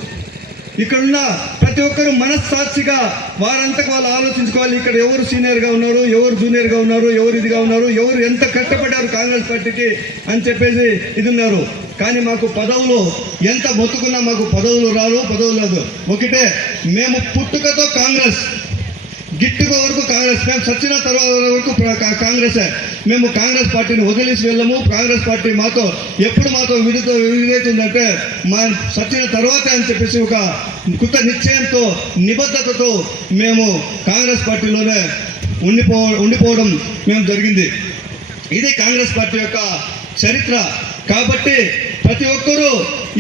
ఇక్కడున్న ప్రతి ఒక్కరు మనస్సాక్షిగా వారంతకు వాళ్ళు ఆలోచించుకోవాలి. ఇక్కడ ఎవరు సీనియర్గా ఉన్నారు, ఎవరు జూనియర్గా ఉన్నారు, ఎవరు ఇదిగా ఉన్నారు, ఎవరు ఎంత కష్టపడ్డారు కాంగ్రెస్ పార్టీకి అని చెప్పేసి ఇది ఉన్నారు. కానీ మాకు పదవులు ఎంత మొత్తుకున్నా మాకు పదవులు లేదు. ఒకటే, మేము పుట్టుకతో కాంగ్రెస్, గిట్టుగా వరకు కాంగ్రెస్, మేము సచ్చిన తర్వాత వరకు కాంగ్రెసే. మేము కాంగ్రెస్ పార్టీని వదిలేసి వెళ్ళము. కాంగ్రెస్ పార్టీ ఎప్పుడు మాతో విడుతుందంటే మా సచ్చిన తర్వాతే అని చెప్పేసి ఒక కొత్త నిశ్చయంతో, నిబద్ధతతో మేము కాంగ్రెస్ పార్టీలోనే ఉండిపోవడం మేము జరిగింది. ఇది కాంగ్రెస్ పార్టీ యొక్క చరిత్ర. కాబట్టి ప్రతి ఒక్కరూ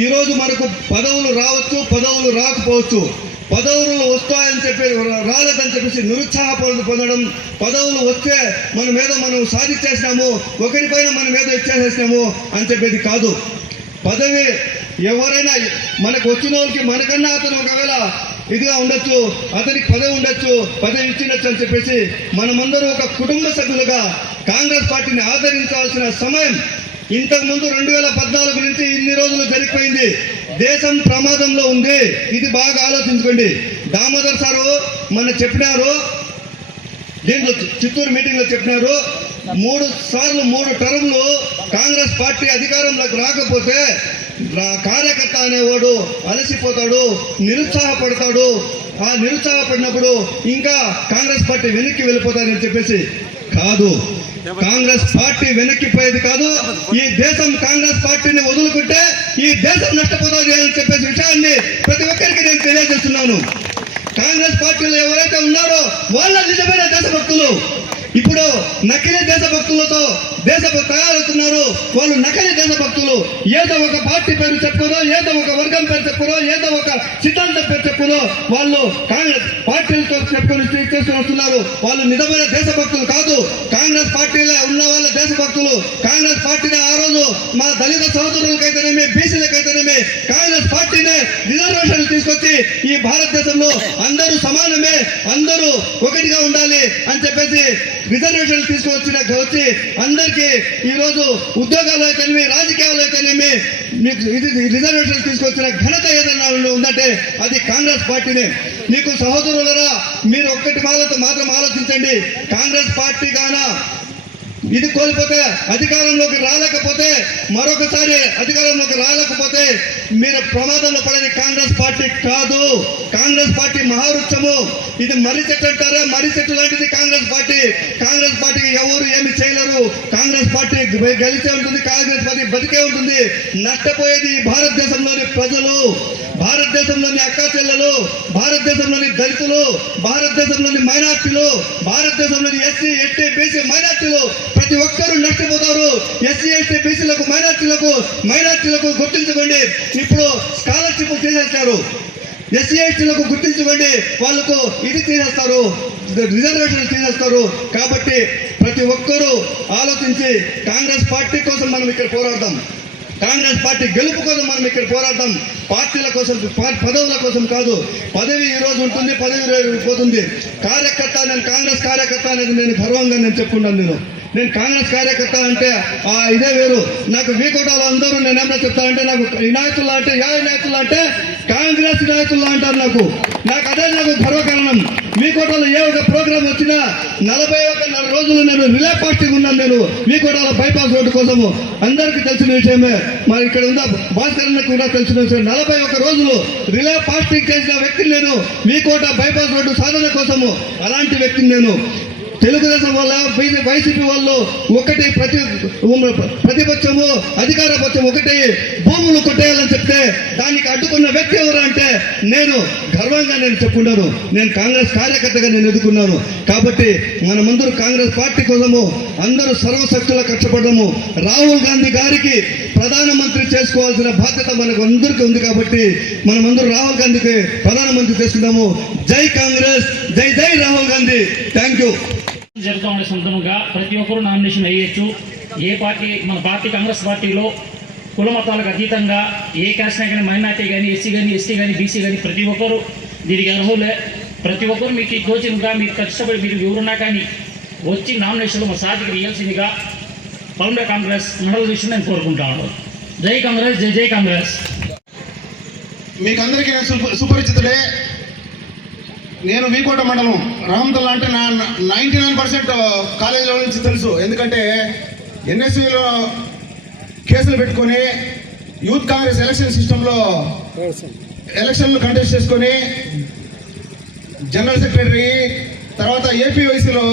ఈరోజు మనకు పదవులు రావచ్చు, పదవులు రాకపోవచ్చు, పదవులు వస్తాయని చెప్పి రాలేదని చెప్పేసి నిరుత్సాహపొందడం, పదవులు వస్తే మనం సాధించేసినాము, ఒకరిపైన మనం ఏదో ఇచ్చేసేసినాము అని చెప్పేది కాదు. పదవి ఎవరైనా మనకు వచ్చిన వాళ్ళకి మనకన్నా అతను ఒకవేళ ఇదిగా ఉండొచ్చు, అతనికి పదవి ఉండొచ్చు, పదవి ఇచ్చిండొచ్చు అని చెప్పేసి మనమందరూ ఒక కుటుంబ సభ్యులుగా కాంగ్రెస్ పార్టీని ఆదరించాల్సిన సమయం ఇంతకుముందు 2014 నుంచి ఇన్ని రోజులు జరిగిపోయింది. దేశం ప్రమాదంలో ఉంది. ఇది బాగా ఆలోచించుకోండి. దామోదర్ సారు మన చెప్పినారు, దీంట్లో చిత్తూరు మీటింగ్లో చెప్పినారు, 3 టర్మ్లు కాంగ్రెస్ పార్టీ అధికారంలోకి రాకపోతే కార్యకర్త అనేవాడు అలసిపోతాడు, నిరుత్సాహపడతాడు. ఆ నిరుత్సాహపడినప్పుడు ఇంకా కాంగ్రెస్ పార్టీ వెనక్కి వెళ్ళిపోతారని చెప్పేసి కాదు. కాంగ్రెస్ పార్టీ వెనక్కిపోయేది కాదు. ఈ దేశం కాంగ్రెస్ పార్టీని వదులుకుంటే ఈ దేశం నష్టపోతుంది అని చెప్పేసి విషయాన్ని ప్రతి ఒక్కరికి నేను తెలియజేస్తున్నాను. కాంగ్రెస్ పార్టీలో ఎవరైతే ఉన్నారో వాళ్ళ నిజమైన దేశభక్తులు. ఇప్పుడు నకిలీ దేశభక్తులతో తయారవుతున్నారు. వాళ్ళు నకిలీ దేశభక్తులు. ఏదో ఒక పార్టీ పేరు చెప్పుకోరో, ఏదో ఒక వర్గం పేరు చెప్పుకోరో, ఏదో ఒక సిద్ధాంతం పేరు చెప్పుకోరో వాళ్ళు కాంగ్రెస్ పార్టీలతో చెప్పుకొని చేసుకొని వస్తున్నారు. వాళ్ళు నిజమైన దేశభక్తులు కాదు. కాంగ్రెస్ పార్టీలో ఉన్న వాళ్ళ దేశభక్తులు. కాంగ్రెస్ పార్టీని ఆ రోజు మా దళిత సోదరులకైతేనేమి, బీసీలకైతేనేమి కాంగ్రెస్ పార్టీనే రిజర్వేషన్లు తీసుకొచ్చి ఈ భారతదేశంలో అందరూ సమానమే, అందరూ ఒకటిగా ఉండాలి అని చెప్పేసి రిజర్వేషన్లు వచ్చి అందరికీ ఈరోజు ఉద్యోగాలు అయితేనేమి, రాజకీయాలు అయితేనేమి ఇది రిజర్వేషన్లు తీసుకొచ్చిన ఘనత ఏదైనా ఉందంటే అది కాంగ్రెస్ పార్టీనే. మీకు సహోదరులరా, మీరు ఒక్కటి మాత్రం ఆలోచించండి. కాంగ్రెస్ పార్టీ గానా ఇది కోల్పోతే, అధికారంలోకి రాలేకపోతే, మరొకసారి అధికారంలోకి రాలేకపోతే మీరు ప్రమాదంలో పడేది కాంగ్రెస్ పార్టీ కాదు. కాంగ్రెస్ పార్టీ మహావృక్షము. ఇది మర్రి చెట్టు అంటారా, మర్రి చెట్టు లాంటిది కాంగ్రెస్ పార్టీ. కాంగ్రెస్ పార్టీకి ఎవరు ఏమి చేయలేరు. కాంగ్రెస్ పార్టీ గెలిచే ఉంటుంది, కాంగ్రెస్ పార్టీ బతికే ఉంటుంది. నష్టపోయేది భారతదేశంలోని ప్రజలు, భారతదేశంలోని అక్కా చెల్లెలు, భారతదేశంలోని దళితులు, భారతదేశంలోని మైనార్టీలు, భారతదేశంలోని ఎస్సీ, ఎస్టీ, బీసీ మైనార్టీలు ప్రతి ఒక్కరూ నష్టపోతారు. ఎస్సీ, ఎస్టీ, బీసీలకు, మైనార్టీలకు గుర్తించుకోండి. ఇప్పుడు స్కాలర్షిప్ తీసేస్తారు. ఎస్సీ, ఎస్టీలకు గుర్తించుకోండి, వాళ్ళకు ఇది తీసేస్తారు, రిజర్వేషన్ తీసేస్తారు. కాబట్టి ప్రతి ఒక్కరూ ఆలోచించి కాంగ్రెస్ పార్టీ కోసం మనం ఇక్కడ పోరాడదాం. కాంగ్రెస్ పార్టీ గెలుపు కోసం మనం ఇక్కడ పోరాడతాం. పార్టీల కోసం, పదవుల కోసం కాదు. పదవి ఈ రోజు ఉంటుంది, పదవి రేపు పోతుంది. కార్యకర్త, నేను కాంగ్రెస్ కార్యకర్త అనేది నేను గర్వంగా చెప్పుకున్నాను. నేను కాంగ్రెస్ కార్యకర్త అంటే ఇదే వేరు. నాకు వీకోటాలు అందరూ నేను ఏమైనా చెప్తానంటే నాకు వినాయకుల్లా అంటే వినాయకుల్లా అంటే కాంగ్రెస్ నాయకుల్లా అంటారు. నాకు అదే గర్వకారణం. వీకోటాలో ఏ ఒక ప్రోగ్రామ్ వచ్చినా 41 రోజులు నేను రిలే పాస్టింగ్ ఉన్నాను. నేను వీకోటాల బైపాస్ రోడ్డు కోసము అందరికీ తెలిసిన విషయమే. మరి ఇక్కడ ఉన్న భాస్కర్ కూడా తెలిసిన విషయం. 41 రోజులు రిలే పాస్టింగ్ చేసిన వ్యక్తిని నేను. వీకోట బైపాస్ రోడ్డు సాధన కోసము అలాంటి వ్యక్తిని నేను. తెలుగుదేశం వల్ల వైసీపీ వాళ్ళు ఒకటి ప్రతిపక్షము అధికార పక్షం ఒకటి భూములు కొట్టేయాలని చెప్తే దానికి అడ్డుకున్న వ్యక్తి ఎవరు అంటే నేను గర్వంగా చెప్పుకున్నాను. నేను కాంగ్రెస్ కార్యకర్తగా నేను ఎదుర్కొన్నాను. కాబట్టి మనమందరూ కాంగ్రెస్ పార్టీ కోసము అందరూ సర్వశక్తులా కష్టపడము. రాహుల్ గాంధీ గారికి ప్రధానమంత్రి చేసుకోవాల్సిన బాధ్యత మనకు అందరికీ ఉంది. కాబట్టి మనమందరూ రాహుల్ గాంధీకి ప్రధానమంత్రి చేసుకుందాము. జై కాంగ్రెస్, జై జై రాహుల్ గాంధీ. Thank you. జరుగుతూ ఉండే సందర్భంగా ప్రతి ఒక్కరూ నామినేషన్ వేయచ్చు. ఏ పార్టీ, మన పార్టీ కాంగ్రెస్ పార్టీలో కుల మతాలకు అతీతంగా ఏ క్యాస్ట్ కానీ, మైనార్టీ కానీ, ఎస్సీ కానీ, ఎస్టీ కానీ, బీసీ కానీ ప్రతి ఒక్కరు దీనికి అర్హులే. ప్రతి ఒక్కరు మీకు కోచింగ్గా మీకు కష్టపడి మీరు ఎవరున్నా కానీ వచ్చి నామినేషన్లో మా సాధికి వేయాల్సిందిగా పల్మనేర్ కాంగ్రెస్ మండల విషయం నేను కోరుకుంటాను. జై కాంగ్రెస్, జై జై కాంగ్రెస్. మీకందరికీ నేను సుపరిచితుడే. నేను వీకోట మండలం రామతల్లా అంటే నా 99% కాలేజీలో నుంచి తెలుసు. ఎందుకంటే ఎన్ఎస్యూలో కేసులు పెట్టుకొని యూత్ కాంగ్రెస్ ఎలక్షన్ సిస్టంలో ఎలక్షన్లు కంటెస్ట్ చేసుకొని జనరల్ సెక్రటరీ, తర్వాత ఏపీవైసీలో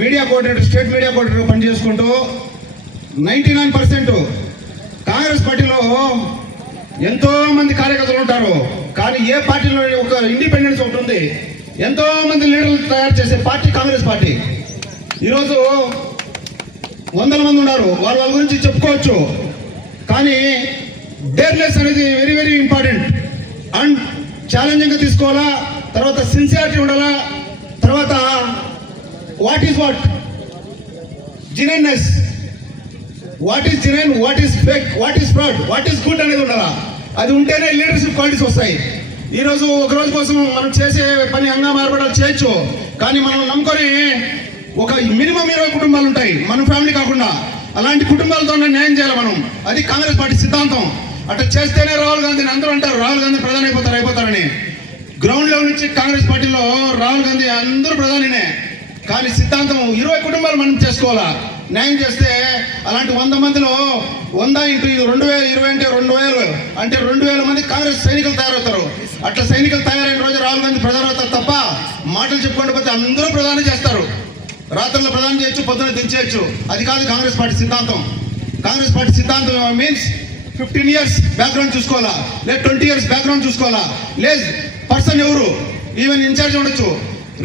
media coordinator, state media coordinator పనిచేసుకుంటూ 99% కాంగ్రెస్ పార్టీలో ఎంతో మంది కార్యకర్తలు ఉంటారు. కానీ ఏ పార్టీలో ఒక ఇండిపెండెన్స్ ఒకటి ఉంది. ఎంతో మంది లీడర్లు తయారు చేసే పార్టీ కాంగ్రెస్ పార్టీ. ఈరోజు వందల మంది ఉన్నారు, వాళ్ళ గురించి చెప్పుకోవచ్చు. కానీ డేర్నెస్ అనేది వెరీ వెరీ ఇంపార్టెంట్. అండ్ ఛాలెంజింగ్గా తీసుకోవాలా, తర్వాత సిన్సియారిటీ ఉండాలా, తర్వాత what is what genuineness, what is genuine, what is fake, what is fraud, what is good అనేది ఉండాలా. అది ఉంటేనే లీడర్షిప్ క్వాలిటీస్ వస్తాయి. ఈరోజు ఒక రోజు కోసం మనం చేసే పని హంగామా ఆర్భాటాలు చేయొచ్చు. కానీ మనం నమ్ముకొని ఒక మినిమం 20 కుటుంబాలు ఉంటాయి మన ఫ్యామిలీ కాకుండా. అలాంటి కుటుంబాలతోనే న్యాయం చేయాలి మనం. అది కాంగ్రెస్ పార్టీ సిద్ధాంతం. అట్లా చేస్తేనే రాహుల్ గాంధీని అందరూ అంటారు రాహుల్ గాంధీ ప్రధాని అయిపోతారని. గ్రౌండ్ లెవెల్ నుంచి కాంగ్రెస్ పార్టీలో రాహుల్ గాంధీ అందరూ ప్రధానినే. కానీ సిద్ధాంతం 20 కుటుంబాలు మనం చేసుకోవాలా. న్యాయం చేస్తే అలాంటి 100 మందిలో 100 × 2020 అంటే 2000 అంటే 2000 మంది కాంగ్రెస్ సైనికులు తయారవుతారు. అట్లా సైనికులు తయారైన రోజు రాహుల్ గాంధీ ప్రధాని అవుతారు తప్ప మాటలు చెప్పుకుంటూ పోతే అందరూ ప్రధాని చేస్తారు. రాత్రుల్లో ప్రధాని చేయొచ్చు, పొద్దున దించేయచ్చు. అది కాదు కాంగ్రెస్ పార్టీ సిద్ధాంతం. కాంగ్రెస్ పార్టీ సిద్ధాంతం మీన్స్ 15 years బ్యాక్గ్రౌండ్ చూసుకోవాలా, లేదు 20 years బ్యాక్గ్రౌండ్ చూసుకోవాలా, లేదు పర్సన్ ఎవరు, ఈవెన్ ఇన్ఛార్జ్ ఉండొచ్చు,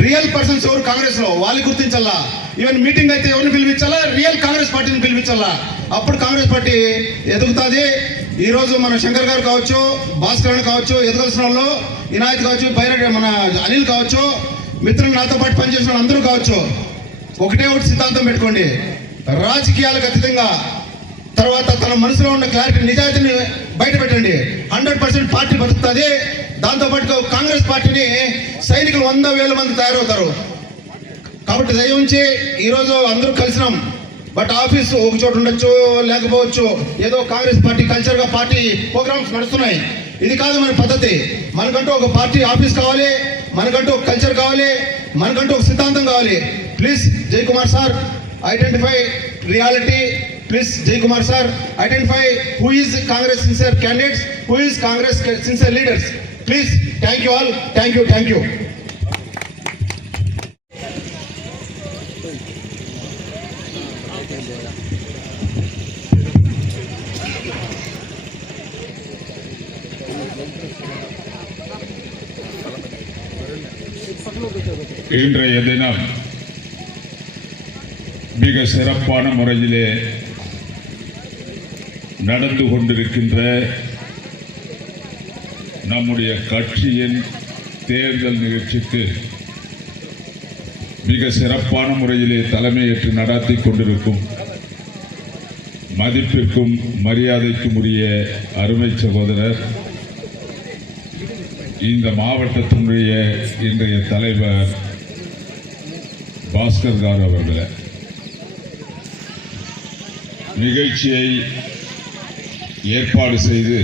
రియల్ పర్సన్స్ ఎవరు కాంగ్రెస్ లో వాళ్ళు గుర్తించాలా. ఈవెన్ మీటింగ్ అయితే ఎవరిని పిలిపించాలా, రియల్ కాంగ్రెస్ పార్టీని పిలిపించాలా. అప్పుడు కాంగ్రెస్ పార్టీ ఎదుగుతుంది. ఈ రోజు మన శంకర్ గారు కావచ్చు, భాస్కర్ కావచ్చు, ఎదగాల్సిన వాళ్ళు వినాయక్ కావచ్చు, బైరెడ్డి మన అనిల్ కావచ్చు, మిత్రులు నాతో పాటు పనిచేసిన అందరూ కావచ్చు, ఒకటే ఒకటి సిద్ధాంతం పెట్టుకోండి. రాజకీయాలకు అతీతంగా తర్వాత తన మనసులో ఉన్న క్లారిటీ, నిజాయితీని బయట పెట్టండి. 100% పార్టీ బతుకుతుంది. దాంతోపాటు కాంగ్రెస్ పార్టీని సైనికులు 100,000 మంది తయారవుతారు. కాబట్టి దయ ఉంచి ఈరోజు అందరూ కలిసినాం. బట్ ఆఫీస్ ఒక చోట ఉండొచ్చు, లేకపోవచ్చు. ఏదో కాంగ్రెస్ పార్టీ కల్చర్గా పార్టీ ప్రోగ్రామ్స్ నడుస్తున్నాయి. ఇది కాదు మన పద్ధతి. మనకంటూ ఒక పార్టీ ఆఫీస్ కావాలి, మనకంటూ ఒక కల్చర్ కావాలి, మనకంటూ ఒక సిద్ధాంతం కావాలి. Please Jai Kumar sir identify reality. Please Jai Kumar sir identify who is Congress sincere candidates, who is Congress sincere leaders. Please, thank you all. Thank you. Thank you. இன்றைய தினம் மிக சிறப்பான முறையிலே நடந்து கொண்டிருக்கின்ற நம்முடைய கட்சியின் தேர்தல் நிகழ்ச்சிக்கு மிக சிறப்பான முறையிலே தலைமையேற்று நடத்தி கொண்டிருக்கும் மதிப்பிற்கும் மரியாதைக்கும் உரிய அருமை சகோதரர், இந்த மாவட்டத்தினுடைய இன்றைய தலைவர் பாஸ்கர் கார் அவர்களே, நிகழ்ச்சியை ஏற்பாடு செய்து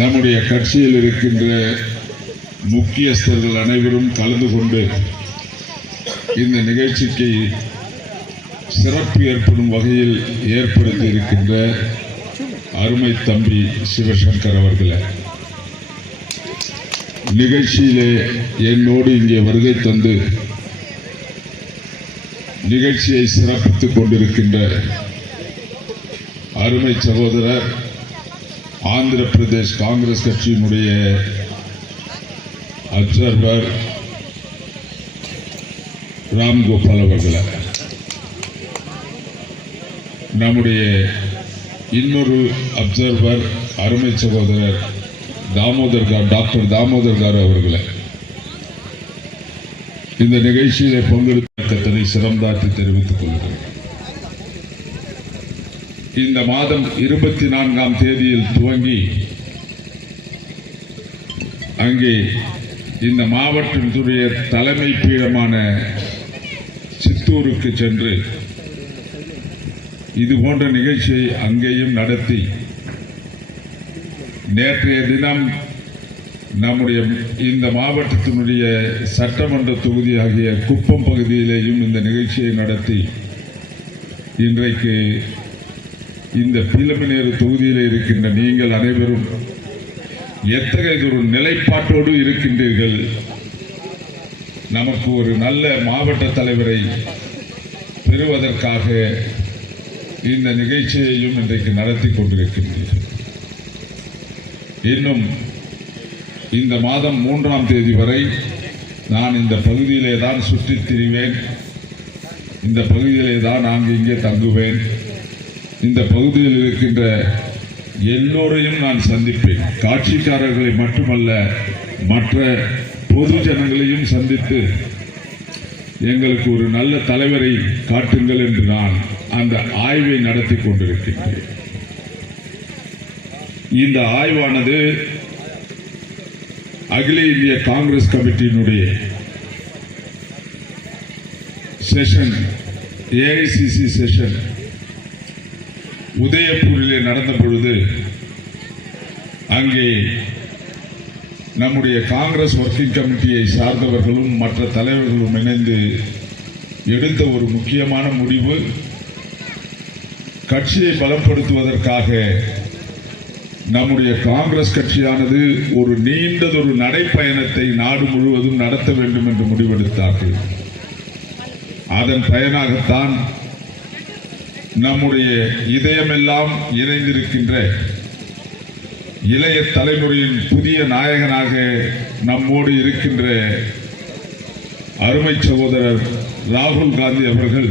நம்முடைய கட்சியில் இருக்கின்ற முக்கியஸ்தர்கள் அனைவரும் கலந்து கொண்டு இந்த நிகழ்ச்சிக்கு சிறப்பு ஏற்படும் வகையில் ஏற்படுத்தி இருக்கின்ற அருமை தம்பி சிவசங்கர் அவர்களே, நிகழ்ச்சியிலே என்னோடு இங்கே வருகை தந்து நிகழ்ச்சியை சிறப்பித்துக் கொண்டிருக்கின்ற அருமை சகோதரர் ஆந்திர பிரதேஷ் காங்கிரஸ் கட்சியினுடைய அப்சர்வர் ராம்கோபால் அவர்களை, நம்முடைய இன்னொரு அப்சர்வர் அருமை சகோதரர் டாக்டர் தாமோதர் கார் அவர்களை இந்த நிகழ்ச்சியிலே பங்கெடுத்ததை சிறந்தாற்றி தெரிவித்துக் கொள்கிறேன். இந்த மாதம் 24ஆம் தேதியில் துவங்கி அங்கே இந்த மாவட்டத்துடைய தலைமை பீடமான சித்தூருக்கு சென்று இது போன்ற நிகழ்ச்சியை அங்கேயும் நடத்தி நேற்றைய தினம் நம்முடைய இந்த மாவட்டத்தினுடைய சட்டமன்ற தொகுதியாகிய குப்பம் பகுதியிலேயும் இந்த நிகழ்ச்சியை நடத்தி இன்றைக்கு இந்த பிலமநேரு தொகுதியில் இருக்கின்ற நீங்கள் அனைவரும் எத்தகைய ஒரு நிலைப்பாட்டோடு இருக்கின்றீர்கள், நமக்கு ஒரு நல்ல மாவட்ட தலைவரை பெறுவதற்காக இந்த நிகழ்ச்சியையும் இன்றைக்கு நடத்தி கொண்டிருக்கின்றீர்கள். இன்னும் இந்த மாதம் 3ஆம் தேதி வரை நான் இந்த பகுதியிலே தான் சுற்றித் திரிவேன், இந்த பகுதியிலே தான் நான் இங்கே தங்குவேன், இந்த பகுதியில் இருக்கின்ற எல்லோரையும் நான் சந்திப்பேன். காட்சிக்காரர்களை மட்டுமல்ல, மற்ற பொது ஜனங்களையும் சந்தித்து எங்களுக்கு ஒரு நல்ல தலைவரை காட்டுங்கள் என்று நான் அந்த ஆய்வை நடத்தி கொண்டிருக்கின்றேன். இந்த ஆய்வானது அகில இந்திய காங்கிரஸ் கமிட்டியினுடைய செஷன், ஏஐசிசி செஷன் உதயபூரிலே நடந்த பொழுது அங்கே நம்முடைய காங்கிரஸ் ஒர்க்கிங் கமிட்டியை சார்ந்தவர்களும் மற்ற தலைவர்களும் இணைந்து எடுத்த ஒரு முக்கியமான முடிவு, கட்சியை பலப்படுத்துவதற்காக நம்முடைய காங்கிரஸ் கட்சியானது ஒரு நீண்டதொரு நடைப்பயணத்தை நாடு முழுவதும் நடத்த வேண்டும் என்று முடிவெடுத்தார்கள். அதன் பயனாகத்தான் நம்முடைய இதயமெல்லாம் இணைந்திருக்கின்ற இளைய தலைமுறையின் புதிய நாயகனாக நம்மோடு இருக்கின்ற அருமை சகோதரர் ராகுல் காந்தி அவர்கள்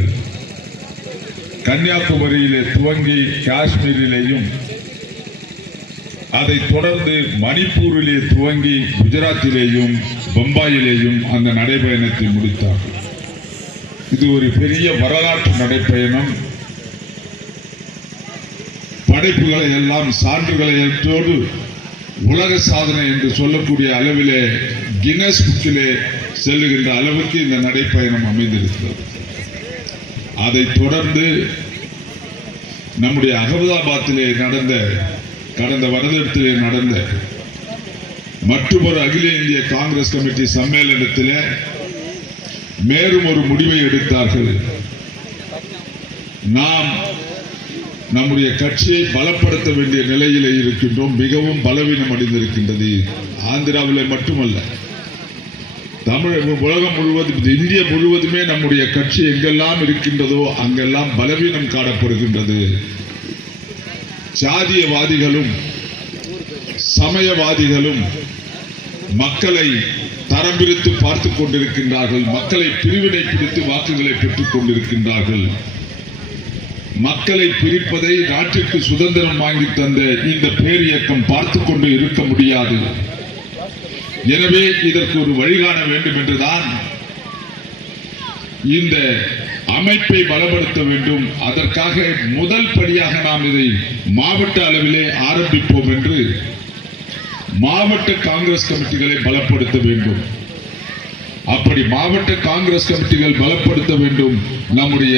கன்னியாகுமரியிலே துவங்கி காஷ்மீரிலேயும், அதைத் தொடர்ந்து மணிப்பூரிலே துவங்கி குஜராத்திலேயும் பம்பாயிலேயும் அந்த நடைபயணத்தை முடித்தார்கள். இது ஒரு பெரிய வரலாற்று நடைப்பயணம். படைப்புகளை எல்லாம் சான்றுகளோடு உலக சாதனை என்று சொல்லக்கூடிய அளவிலே கின்னஸ் புக்கிலே செல்லுகின்ற அளவுக்கு இந்த நடைப்பயணம் அமைந்திருக்கிறது. அதைத் தொடர்ந்து நம்முடைய அகமதாபாத்திலே நடந்த, கடந்த வருடத்திலே நடந்த மற்றொரு அகில இந்திய காங்கிரஸ் கமிட்டி சம்மேளனத்திலே மேலும் ஒரு முடிவை எடுத்தார்கள். நாம் நம்முடைய கட்சியை பலப்படுத்த வேண்டிய நிலையிலே இருக்கின்றோம், மிகவும் பலவீனம் அடைந்திருக்கின்றது. ஆந்திராவிலே மட்டுமல்ல, உலகம் முழுவதும், இந்தியா முழுவதுமே நம்முடைய கட்சி எங்கெல்லாம் இருக்கின்றதோ அங்கெல்லாம் பலவீனம் காணப்படுகின்றது. சாதியவாதிகளும் சமயவாதிகளும் மக்களை தரம் பிரித்து பார்த்துக் கொண்டிருக்கின்றார்கள், மக்களை பிரிவினை பிடித்து வாக்குகளை பெற்றுக் கொண்டிருக்கின்றார்கள். மக்களை பிரிப்பதை நாட்டிற்கு சுதந்திரம் வாங்கி தந்த இந்த பேரியக்கம் பார்த்துக் கொண்டு இருக்க முடியாது. எனவே இதற்கு ஒரு வழிகாண வேண்டும் என்றுதான் இந்த அமைப்பை பலப்படுத்த வேண்டும். அதற்காக முதல் படியாக நாம் இதை மாவட்ட அளவிலே ஆரம்பிப்போம் என்று மாவட்ட காங்கிரஸ் கமிட்டிகளை பலப்படுத்த வேண்டும். அப்படி மாவட்ட காங்கிரஸ் கமிட்டிகள் பலப்படுத்த வேண்டும். நம்முடைய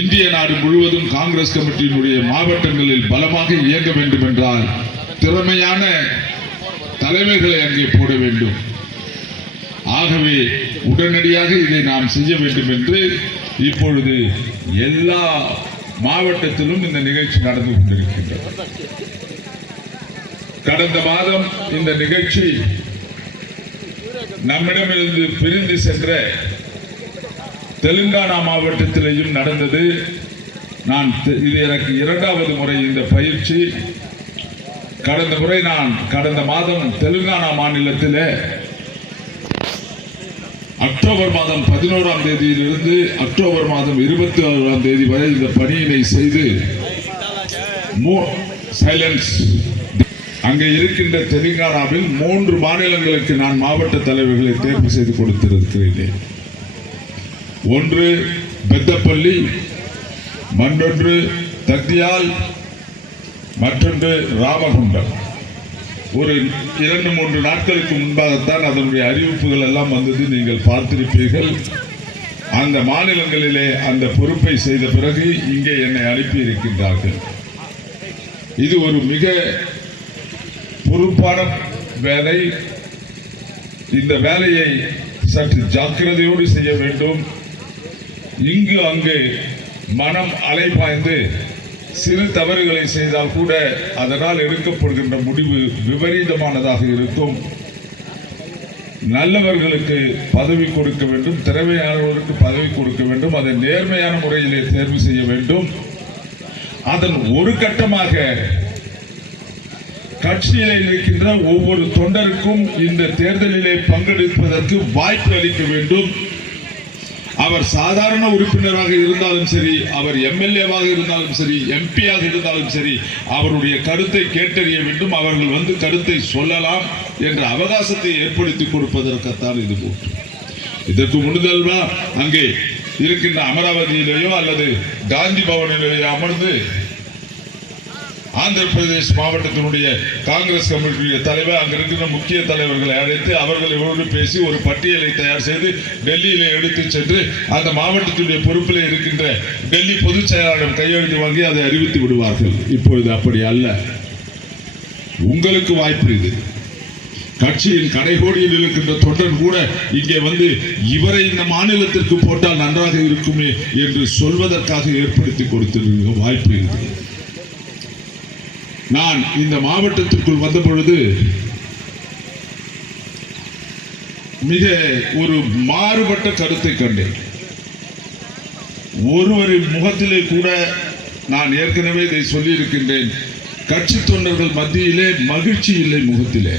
இந்திய நாடு முழுவதும் காங்கிரஸ் கமிட்டியினுடைய மாவட்டங்களில் பலமாக இயங்க வேண்டும் என்றால் திறமையான தலைவர்களை அங்கே போட வேண்டும். ஆகவே உடனடியாக இதை நாம் செய்ய வேண்டும் என்று இப்பொழுது எல்லா மாவட்டத்திலும் இந்த நிகழ்ச்சி நடந்து கொண்டிருக்கின்றது. கடந்த மாதம் இந்த நிகழ்ச்சி நம்மிடமிருந்து பிரிந்து சென்ற தெலுங்கானா மாவட்டத்திலேயும் நடந்தது. இது எனக்கு 2வது முறை இந்த பயிற்சி. கடந்த முறை நான் கடந்த மாதம் தெலுங்கானா மாநிலத்திலே அக்டோபர் மாதம் 11ஆம் தேதியிலிருந்து அக்டோபர் மாதம் 26ஆம் தேதி வரை இந்த பணியினை செய்து சைலன்ஸ் அங்கே இருக்கின்ற தெலுங்கானாவில் 3 மாநிலங்களுக்கு நான் மாவட்ட தலைவர்களை தேர்வு செய்து கொடுத்திருக்கிறேன். ஒன்று பெத்தப்பள்ளி, மற்றொன்று தத்தியால், மற்றொன்று ராமகுண்டம். ஒரு 2-3 நாட்களுக்கு முன்பாகத்தான் அதனுடைய அறிவிப்புகள் எல்லாம் வந்தது, நீங்கள் பார்த்திருப்பீர்கள். அந்த மாநிலங்களிலே அந்த பொறுப்பை செய்த பிறகு இங்கே என்னை அனுப்பி இருக்கின்றார்கள். இது ஒரு மிக பொறுப்பான வேலை. இந்த வேலையை சற்று ஜாக்கிரதையோடு செய்ய வேண்டும். இங்கு அங்கு மனம் அலைபாய்ந்து சிறு தவறுகளை செய்தால் கூட அதனால் எடுக்கப்படுகின்ற முடிவு விபரீதமானதாக இருக்கும். நல்லவர்களுக்கு பதவி கொடுக்க வேண்டும், திறமையானவர்களுக்கு பதவி கொடுக்க வேண்டும், அதை நேர்மையான முறையிலே தேர்வு செய்ய வேண்டும். அதன் ஒரு கட்டமாக கட்சியிலே இருக்கின்ற ஒவ்வொரு தொண்டருக்கும் இந்த தேர்தலிலே பங்கெடுப்பதற்கு வாய்ப்பு அளிக்க வேண்டும். அவர் சாதாரண உறுப்பினராக இருந்தாலும் சரி, அவர் எம்எல்ஏவாக இருந்தாலும் சரி, எம்பியாக இருந்தாலும் சரி, அவருடைய கருத்தை கேட்டறிய வேண்டும். அவர்கள் வந்து கருத்தை சொல்லலாம் என்ற அவகாசத்தை ஏற்படுத்தி கொடுப்பதற்குத்தான் இது போட்டு. இதற்கு முன்னுதல்வா அங்கே இருக்கின்ற அமராவதியிலேயோ அல்லது காந்தி பவனிலேயோ அமர்ந்து ஆந்திர பிரதேஷ் மாவட்டத்தினுடைய காங்கிரஸ் கமிட்டியுடைய தலைவர் அங்க இருக்கிற முக்கிய தலைவர்களை அழைத்து அவர்களோடு பேசி ஒரு பட்டியலை தயார் செய்து டெல்லியில எடுத்து சென்று அந்த மாவட்டத்துடைய பொறுப்பில் இருக்கின்ற டெல்லி பொதுச் செயலாளர் கையெழுத்து வாங்கி அதை அறிவித்து விடுவார்கள். இப்பொழுது அப்படி அல்ல. உங்களுக்கு வாய்ப்பு இது. கட்சியின் கடைகோடியில் இருக்கின்ற தொண்டன் கூட இங்கே வந்து இவரை இந்த மாநிலத்திற்கு போட்டால் நன்றாக இருக்குமே என்று சொல்வதற்காக ஏற்படுத்தி கொடுத்திருக்கிற வாய்ப்பு இது. நான் இந்த மாவட்டத்திற்குள் வந்த பொழுது மிக ஒரு மாறுபட்ட கருத்தை கண்டேன். ஒருவரின் முகத்திலே கூட நான் ஏற்கனவே இதை சொல்லி இருக்கின்றேன். கட்சி தொண்டர்கள் மத்தியிலே மகிழ்ச்சி இல்லை. முகத்திலே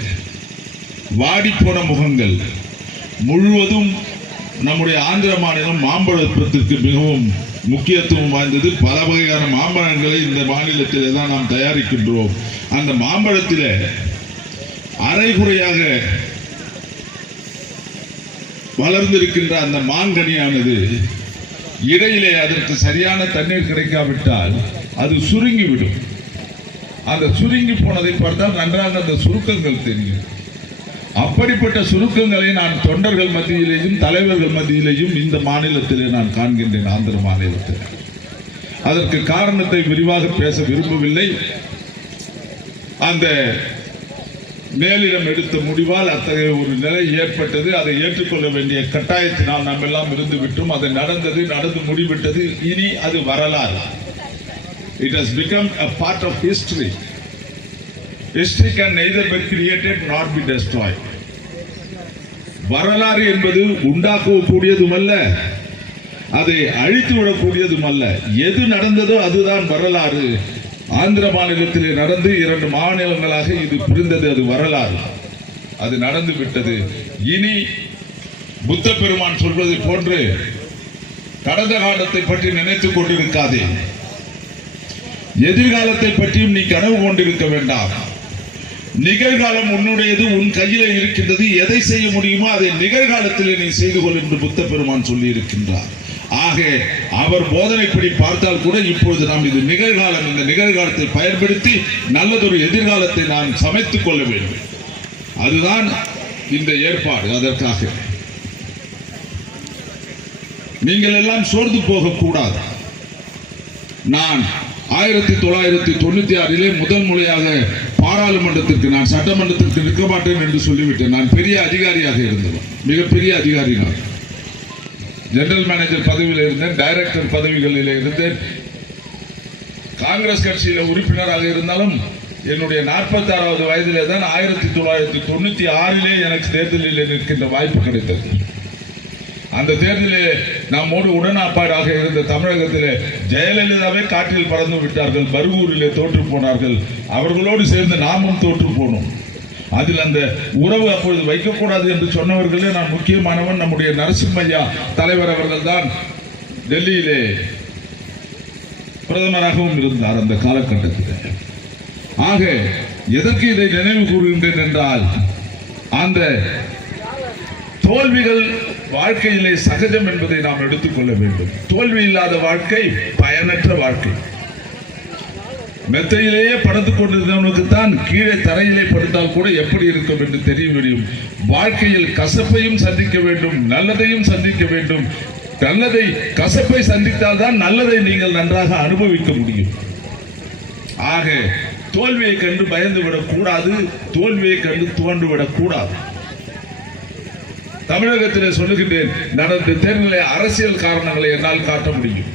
வாடிப்போன முகங்கள். முழுவதும் நம்முடைய ஆந்திர மாநிலம் மாம்பழத்திற்கு மிகவும் முக்கியத்துவம் வாய்ந்தது. பல வகையான மாம்பழங்களை இந்த மாநிலத்திலே தான் நாம் தயாரிக்கின்றோம். அந்த மாம்பழத்திலே அரைகுறையாக வளர்ந்திருக்கின்ற அந்த மாங்கனியானது இடையிலே அதற்கு சரியான தண்ணீர் கிடைக்காவிட்டால் அது சுருங்கிவிடும். அந்த சுருங்கி போனதை பார்த்தால் நன்றாக அந்த சுருக்கங்கள் தெரியும். அப்படிப்பட்ட சுருக்கங்களை நான் தொண்டர்கள் மத்தியிலேயும் தலைவர்கள் மத்தியிலேயும் இந்த மாநிலத்திலே நான் காண்கின்றேன், ஆந்திர மாநிலத்தில். அதற்கு காரணத்தை விரிவாக பேச விரும்பவில்லை. அந்த மேலிடம் எடுத்த முடிவால் அத்தகைய ஒரு நிலை ஏற்பட்டது. அதை ஏற்றுக்கொள்ள வேண்டிய கட்டாயத்தினால் நாம் எல்லாம் இருந்து விட்டோம். அது நடந்து முடிவிட்டது. இனி அது வரலாறு. It has become a part of history. History can neither be created nor be destroyed. வரலாறு என்பது உண்டாக்கக்கூடியதும் அல்ல, அதை அழித்து விடக்கூடியதும் அல்ல. எது நடந்ததோ அதுதான் வரலாறு. ஆந்திர மாநிலத்திலே நடந்து 2 மாநிலங்களாக இது பிரிந்தது. அது வரலாறு. அது நடந்து விட்டது. இனி புத்த பெருமான் சொல்வதை போன்று கடந்த காலத்தை பற்றி நினைத்துக் கொண்டிருக்காதே. எதிர்காலத்தை பற்றியும் நீ கனவு கொண்டிருக்க வேண்டாம். நிகழ்காலம் உன்னுடையது, உன் கையில இருக்கின்றது. எதை செய்ய முடியுமோ அதை நிகழ்காலத்திலே நீ செய்து கொள் என்று புத்த பெருமான் சொல்லி இருக்கின்றார். ஆக அவர் போதனைப்படி பார்த்தால் கூட இப்பொழுது நாம் இது நிகழ்காலம். இந்த நிகழ்காலத்தை பயன்படுத்தி நல்லதொரு எதிர்காலத்தை நாம் சமைத்துக் கொள்ள வேண்டும். அதுதான் இந்த ஏற்பாடு. அதற்காக நீங்கள் எல்லாம் சோர்ந்து போகக்கூடாது. நான் 1996 முதல் முறையாக பாராளுமன்றத்திற்கு, நான் சட்டமன்றத்திற்கு நிற்க மாட்டேன் என்று சொல்லிவிட்டேன். நான் பெரிய அதிகாரியாக இருந்தவன், மிகப்பெரிய அதிகாரி. நான் ஜெனரல் மேனேஜர் பதவியில் இருந்தேன், டைரக்டர் பதவிகளில் இருந்தேன். காங்கிரஸ் கட்சியில் உறுப்பினராக இருந்தாலும் என்னுடைய 46வது வயதிலே தான் 1996 எனக்கு தேர்தலில் நிற்கின்ற வாய்ப்பு கிடைத்தது. அந்த தேர்தலிலே நம்மோடு உடனாப்பாடாக இருந்த தமிழகத்திலே ஜெயலலிதாவே காற்றில் பறந்து விட்டார்கள், பருகூரிலே தோற்று போனார்கள். அவர்களோடு சேர்ந்து நாமும் தோற்று போனோம். அதில் அந்த உறவு அப்பொழுது வைக்கக்கூடாது என்று சொன்னவர்களே நான் முக்கியமானவன். நம்முடைய நரசிம்மையா தலைவர் அவர்கள் தான் டெல்லியிலே பிரதமராகவும் இருந்தார் அந்த காலகட்டத்தில். ஆக எதற்கு இதை நினைவு கூறுகின்றேன் என்றால், அந்த தோல்விகள் வாழ்க்கையிலே சகஜம் என்பதை நாம் எடுத்துக்கொள்ள வேண்டும். தோல்வி இல்லாத வாழ்க்கை பயனற்ற வாழ்க்கை. மெத்தையிலேயே படுத்துக் கொண்டிருந்தவனுக்கு தான் கீழே தரையிலே படுத்தால் கூட எப்படி இருக்கும் என்று தெரிய முடியும். வாழ்க்கையில் கசப்பையும் சந்திக்க வேண்டும், நல்லதையும் சந்திக்க வேண்டும். நல்லதை கசப்பை சந்தித்தால் தான் நல்லதை நீங்கள் நன்றாக அனுபவிக்க முடியும். ஆக தோல்வியை கண்டு பயந்து விடக்கூடாது, தோல்வியை கண்டு துவண்டு விடக்கூடாது. தமிழகத்தில் சொல்லுகின்றேன், நடந்த தேர்தலில் அரசியல் காரணங்களை என்னால் காட்ட முடியும்.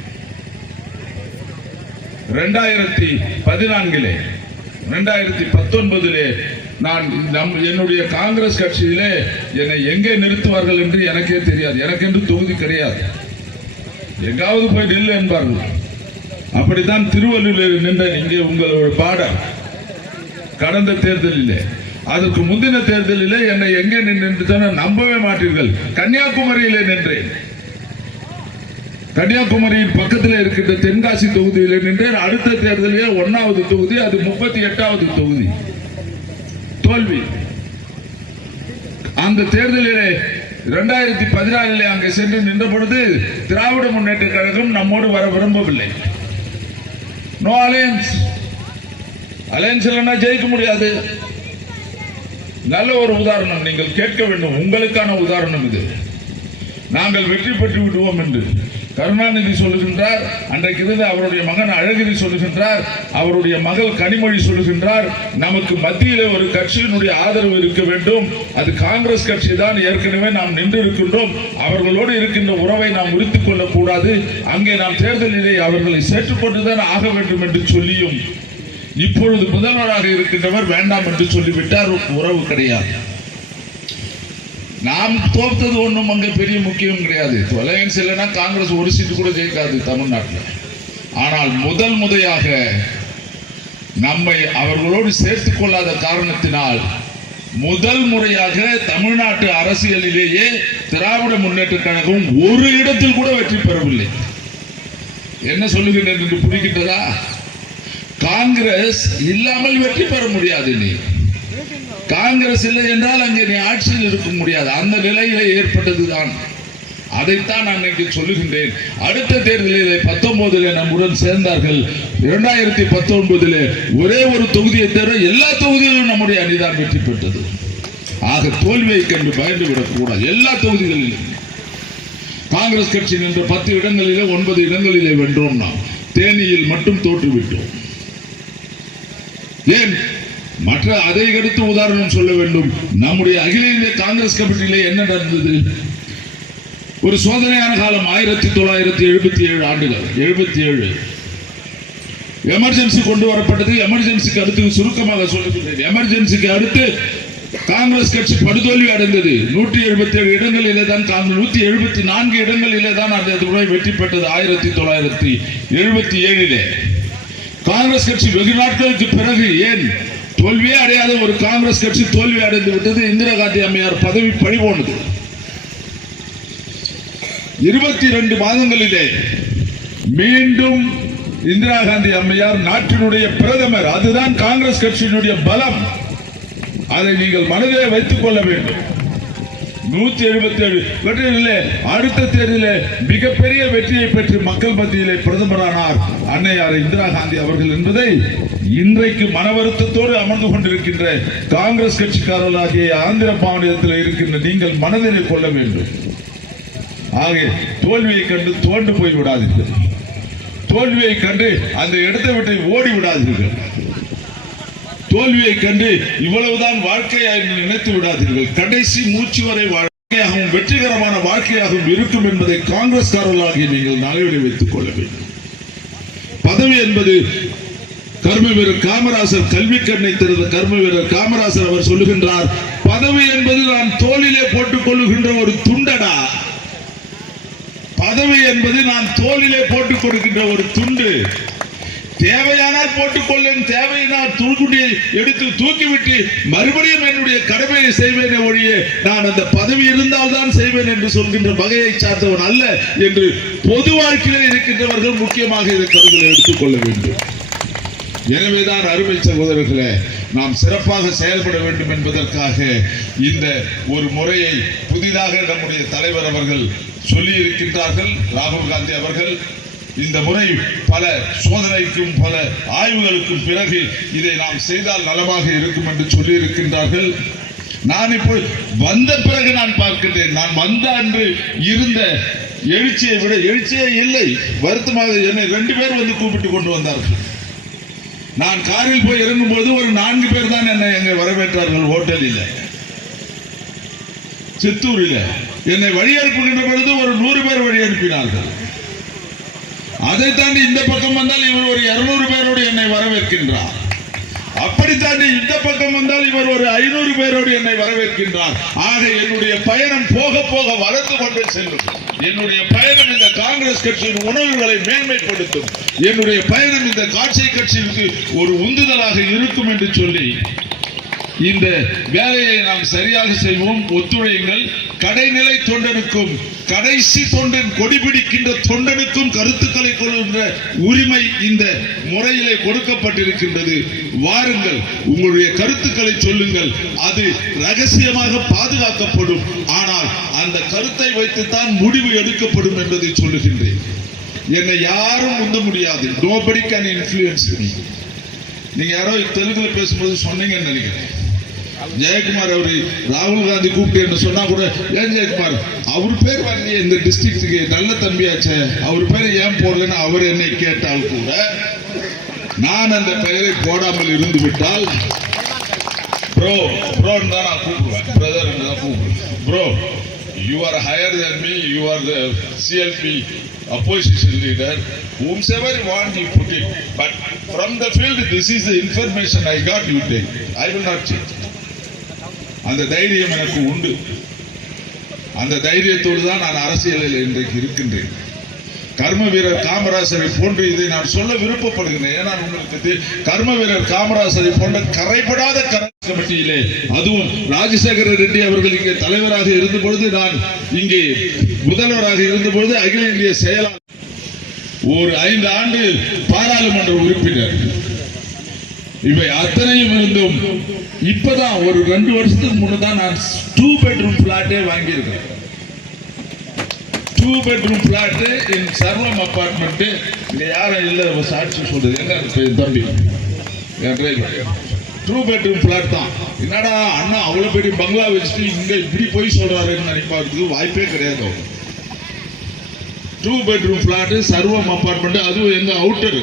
2014 2019 நான் என்னுடைய காங்கிரஸ் கட்சியிலே என்னை எங்கே நிறுத்துவார்கள் என்று எனக்கே தெரியாது. எனக்கு என்று தொகுதி கிடையாது, எங்காவது போய் நில்லு என்பார்கள். அப்படித்தான் திருவள்ளூரில் நின்ற இங்கே உங்களோட பாடம் கடந்த தேர்தலிலே. அதற்கு முந்தின தேர்தலிலே என்னை எங்கே நின்று நம்பவே மாட்டீர்கள், கன்னியாகுமரியிலே நின்றேன். கன்னியாகுமரியின் பக்கத்தில் இருக்கின்ற தென்காசி தொகுதியில் நின்றேன். அடுத்த தேர்தலிலே 1வது தொகுதி, அது 38வது தொகுதி, தோல்வி. அந்த தேர்தலிலே 2014 அங்கே சென்று நின்ற பொழுது திராவிட முன்னேற்ற கழகம் நம்மோடு வர விரும்பவில்லை. நோ அலையன்ஸ், அலையன்ஸ் இல்லைன்னா ஜெயிக்க முடியாது. நல்ல ஒரு உதாரணம் நீங்கள் கேட்க வேண்டும், உங்களுக்கான உதாரணம் இது. நாங்கள் வெற்றி பெற்று விடுவோம் என்று கருணாநிதி சொல்லுகின்றார், அன்றைக்கு இருந்து அவருடைய மகன் அழகிரி சொல்லுகின்றார், அவருடைய மகள் கனிமொழி சொல்லுகின்றார், நமக்கு மத்தியிலே ஒரு கட்சியினுடைய ஆதரவு இருக்க வேண்டும், அது காங்கிரஸ் கட்சி தான், ஏற்கனவே நாம் நின்று இருக்கின்றோம், அவர்களோடு இருக்கின்ற உறவை நாம் முறித்துக் கொள்ளக்கூடாது, அங்கே நாம் தேர்தலிலே அவர்களை சேர்த்துக்கொண்டுதான் ஆக வேண்டும் என்று சொல்லியும் இப்பொழுது முதல்வராக இருக்கின்றவர் வேண்டாம் என்று சொல்லிவிட்டார். உறவு கிடையாது. நாம் தோற்றது ஒன்றும் அங்கே பெரிய முக்கியம் கிடையாது. அலையன்ஸ் இல்லைன்னா காங்கிரஸ் ஒரு சீட்டு கூட ஜெயிக்காது தமிழ்நாட்டில். ஆனால் முதல் முறையாக நம்மை அவர்களோடு சேர்த்துக் கொள்ளாத காரணத்தினால் முதல் முறையாக தமிழ்நாட்டு அரசியலிலேயே திராவிட முன்னேற்ற கழகம் ஒரு இடத்தில் கூட வெற்றி பெறவில்லை. என்ன சொல்லுகின்றேன் என்று புரிகின்றதா? காங்கிரஸ் இல்லாமல் வெற்றி பெற முடியாது. நீ காங்கிரஸ் இல்லை என்றால் அங்கே நீ ஆட்சியில் இருக்க முடியாது. அந்த நிலையில ஏற்பட்டதுதான். அதைத்தான் நான் இங்கே சொல்லுகின்றேன். அடுத்த தேர்தலில் 19 நம்முடன் சேர்ந்தார்கள். 2019 ஒரே ஒரு தொகுதியை தவிர எல்லா தொகுதிகளிலும் நம்முடைய அணிதான் வெற்றி பெற்றது. ஆக தோல்வியை கண்டு பயந்து விடக்கூடாது. எல்லா தொகுதிகளிலும் காங்கிரஸ் கட்சி நின்ற 10 இடங்களிலே 9 இடங்களிலே வென்றோம். நாம் தேனியில் மட்டும் தோற்றுவிட்டோம். ஏன் மற்ற அதை எடுத்து உதாரணம் சொல்ல வேண்டும். நம்முடைய அகில இந்திய காங்கிரஸ் கமிட்டியிலே என்ன நடந்தது? ஒரு சோதனையான காலம் 1977 ஆண்டுகள். 77 எமர்ஜென்சி கொண்டு வரப்பட்டது. எமர்ஜென்சிக்கு அடுத்து சுருக்கமாக சொல்லுகிறேன், எமர்ஜென்சிக்கு அடுத்து காங்கிரஸ் கட்சி படுதோல்வி அடைந்தது. 177 இடங்களிலே தான் 174 இடங்களிலே தான் அந்த முறை வெற்றி பெற்றது. 1977 காங்கிரஸ் கட்சி வெகு நாட்களுக்கு பிறகு ஏன் தோல்வியே அடையாத ஒரு காங்கிரஸ் கட்சி தோல்வி அடைந்து விட்டது. இந்திரா காந்தி அம்மையார் பதவி பறிபோனது. 22 மாதங்களிலே மீண்டும் இந்திரா காந்தி அம்மையார் நாட்டினுடைய பிரதமர். அதுதான் காங்கிரஸ் கட்சியினுடைய பலம். அதை நீங்கள் மனதிலே வைத்துக் கொள்ள வேண்டும். 177 வெற்றியிலே அடுத்த தேர்தலில் மிகப்பெரிய வெற்றியை பெற்று மக்கள் மத்தியிலே பிரதமரானார் அன்னையார் இந்திரா காந்தி அவர்கள் என்பதை இன்றைக்கு மன வருத்தத்தோடு அமர்ந்து கொண்டிருக்கின்ற காங்கிரஸ் கட்சிக்காரர்களாகிய ஆந்திர மாநிலத்தில் இருக்கின்ற நீங்கள் மனதிலே கொள்ள வேண்டும். ஆக தோல்வியை கண்டு தோண்டு போய் விடாதீர்கள். தோல்வியை கண்டு அந்த இடத்தை விட்டு ஓடி விடாதீர்கள். தோல்வியை கண்டு இவ்வளவுதான் வாழ்க்கையாக நினைத்து விடாதீர்கள். கடைசி மூச்சு வரை வாழ்க்கையாகவும் வெற்றிகரமான வாழ்க்கையாகவும் இருக்கும் என்பதை காங்கிரஸ்காரர்களாகிய நீங்கள் நடைமுறை வைத்துக் கொள்ள வேண்டும். பதவி என்பது கர்ம வீரர் காமராசர் கல்வி கண்ணை திறந்த கர்ம வீரர் காமராசர் அவர் சொல்லுகின்றார், பதவி என்பது நான் தோளிலே போட்டுக் கொள்ளுகின்ற ஒரு துண்டடா. பதவி என்பது நான் தோளிலே போட்டுக் கொடுக்கின்ற ஒரு துண்டு. தேவையானால் போட்டுக்கொள்ளும், தேவையினால் தூக்குட்டி எடுத்து தூக்கிவிட்டு மறுபடியும் என்னுடைய கடமையை செய்வேனே ஒழிய நான் அந்த பதவி இருந்தால் தான் செய்வேன் என்று சொல்கின்ற வகையை சார்ந்தவன் அல்ல என்று பொது வாழ்க்கையிலே இருக்கின்றவர்கள் முக்கியமாக இதை கருத்தில் எடுத்துக்கொள்ள வேண்டும். எனவேதான் அருமை சகோதரர்களே, நாம் சிறப்பாக செயல்பட வேண்டும் என்பதற்காக இந்த ஒரு முறையை புதிதாக நம்முடைய தலைவர் அவர்கள் சொல்லி இருக்கின்றார்கள். ராகுல் காந்தி அவர்கள் இந்த முறை பல சோதனைக்கும் பல ஆய்வுகளுக்கும் பிறகு இதை நாம் செய்தால் நலமாக இருக்கும் என்று சொல்லி இருக்கின்றார்கள். நான் இப்போ வந்த பிறகு நான் பார்க்கின்றேன், நான் வந்த அன்று இருந்த எழுச்சியை விட எழுச்சியே இல்லை. வருத்தமாக என்னை 2 பேர் வந்து கூப்பிட்டு கொண்டு வந்தார்கள். நான் காரில் போய் இறங்கும் போது ஒரு 4 பேர் தான் என்னை எங்க வரவேற்றார்கள். ஹோட்டலில் சித்தூரில் என்னை வழி அனுப்புகின்ற பொழுது ஒரு 100 பேர் வழி அனுப்பினார்கள். அதை தாண்டி இந்த பக்கம் வந்தால் இவர் ஒரு 200 பேரோடு என்னை வரவேற்கின்றார். அப்படி தாண்டி இந்த பக்கம் வந்தால் இவர் ஒரு 500 பேரோடு என்னை வரவேற்கின்றார். ஆக என்னுடைய பயணம் போக போக வளர்ந்து கொண்டே செல்லும். என்னுடைய பயணம் இந்த காங்கிரஸ் கட்சியின் உணர்வுகளை மேன்மைப்படுத்தும். என்னுடைய பயணம் இந்த காட்சி கட்சிக்கு ஒரு உந்துதலாக இருக்கும் என்று சொல்லி இந்த வேலையை நாம் சரியாக செய்வோம். ஒத்துழையுங்கள். கடைநிலை தொண்டனுக்கும் கடைசி தொண்டன் கொடிபிடிக்கின்ற தொண்டனுக்கும் கருத்துக்களை கொள்கின்ற உரிமை இந்த முறையிலே கொடுக்கப்பட்டிருக்கின்றது. வாருங்கள், உங்களுடைய கருத்துக்களை சொல்லுங்கள். அது ரகசியமாக பாதுகாக்கப்படும். ஆனால் அந்த கருத்தை வைத்துத்தான் முடிவு எடுக்கப்படும் என்பதை சொல்லுகின்றேன். என்னை யாரும் உந்த முடியாது. nobody can influence me. நீங்க யாரோ தெலுங்குல பேசும்போது சொன்னீங்கன்னு நினைக்கிறேன். ஜெயக்குமார் அவரு ராகுல் காந்தி கூப்பிட்டு என்ன சொன்னா கூட, ஏன் ஜெயக்குமார் அவர் பேர் வாங்கி இந்த டிஸ்ட்ரிக்டுக்கு நல்ல தம்பியாச்சே, அவர் பேர் ஏன் போடலன்னு அவர் என்னை கேட்டால் கூட நான் அந்த பெயரை போடாமல் இருந்து விட்டால் ப்ரோன்னு தான் நான் கூப்பிடுவேன், பிரதர் தான் கூப்பிடுவேன். Bro, you are higher than me, you are the CLP opposition leader, whomsoever you want you put it, but from the field this is the information I got, you take. I will not change. அந்த தைரியம் எனக்கு உண்டு. அந்த தைரியத்தோடு தான் நான் அரசியலில் இன்றைக்கு இருக்கின்றேன். கர்ம வீரர் காமராசரை போன்று இதை நான் சொல்ல விருப்பப்படுகிறேன். ஏன்னா உங்களுக்கு கர்ம வீரர் காமராசரை போன்ற கரைபடாத கமிட்டியிலே, அதுவும் ராஜசேகர ரெட்டி அவர்கள் இங்கே தலைவராக இருந்த பொழுது, நான் இங்கே முதல்வராக இருந்த பொழுது அகில இந்திய செயலாளர், ஒரு 5 ஆண்டு பாராளுமன்ற உறுப்பினர், இவை அத்தனையும் இருந்தும் இப்பதான் ஒரு 2 வருஷத்துக்கு முன்னதான் நான் 2 bedroom பிளாட்டே வாங்கியிருக்கேன். 2 bedroom பிளாட் இன் சர்வம் அபார்ட்மெண்ட். இங்க யாரும் இல்ல சாட்சி சொல்றது, என்ன தம்பி என் டிரைவர் 2 bedroom பிளாட் தான். என்னடா அண்ணா அவ்வளவு பெரிய பங்களா வச்சுட்டு இங்க இப்படி போய் சொல்றாருன்னு நினைப்பாருக்கு வாய்ப்பே கிடையாது. 2 bedroom பிளாட் சர்வம் அபார்ட்மெண்ட், அதுவும் எங்க அவுட்டர்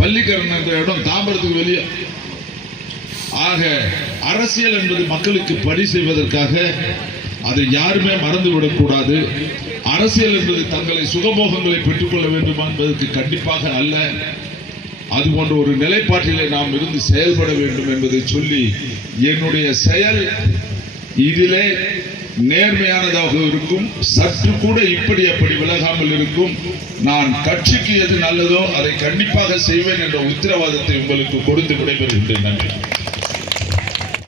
பள்ளிக்கரண் என்ற இடம், தாம்பரத்துக்கு வெளியே. ஆக அரசியல் என்பது மக்களுக்கு பணி செய்வதற்காக, அதை யாருமே மறந்துவிடக் கூடாது. அரசியல் என்பது தங்களை சுகபோகங்களை பெற்றுக்கொள்ள வேண்டும் என்பதற்கு கண்டிப்பாக அல்ல. அது போன்ற ஒரு நிலைப்பாட்டிலே நாம் இருந்து செயல்பட வேண்டும் என்பதை சொல்லி, என்னுடைய செயல் இதிலே நேர்மையானதாக இருக்கும். சற்று கூட இப்படி அப்படி விலகாமல் இருக்கும். நான் கட்சிக்கு எது நல்லதோ அதை கண்டிப்பாக செய்வேன் என்ற உத்தரவாதத்தை உங்களுக்கு கொடுத்து விடைபெறுகின்றேன். நன்றி.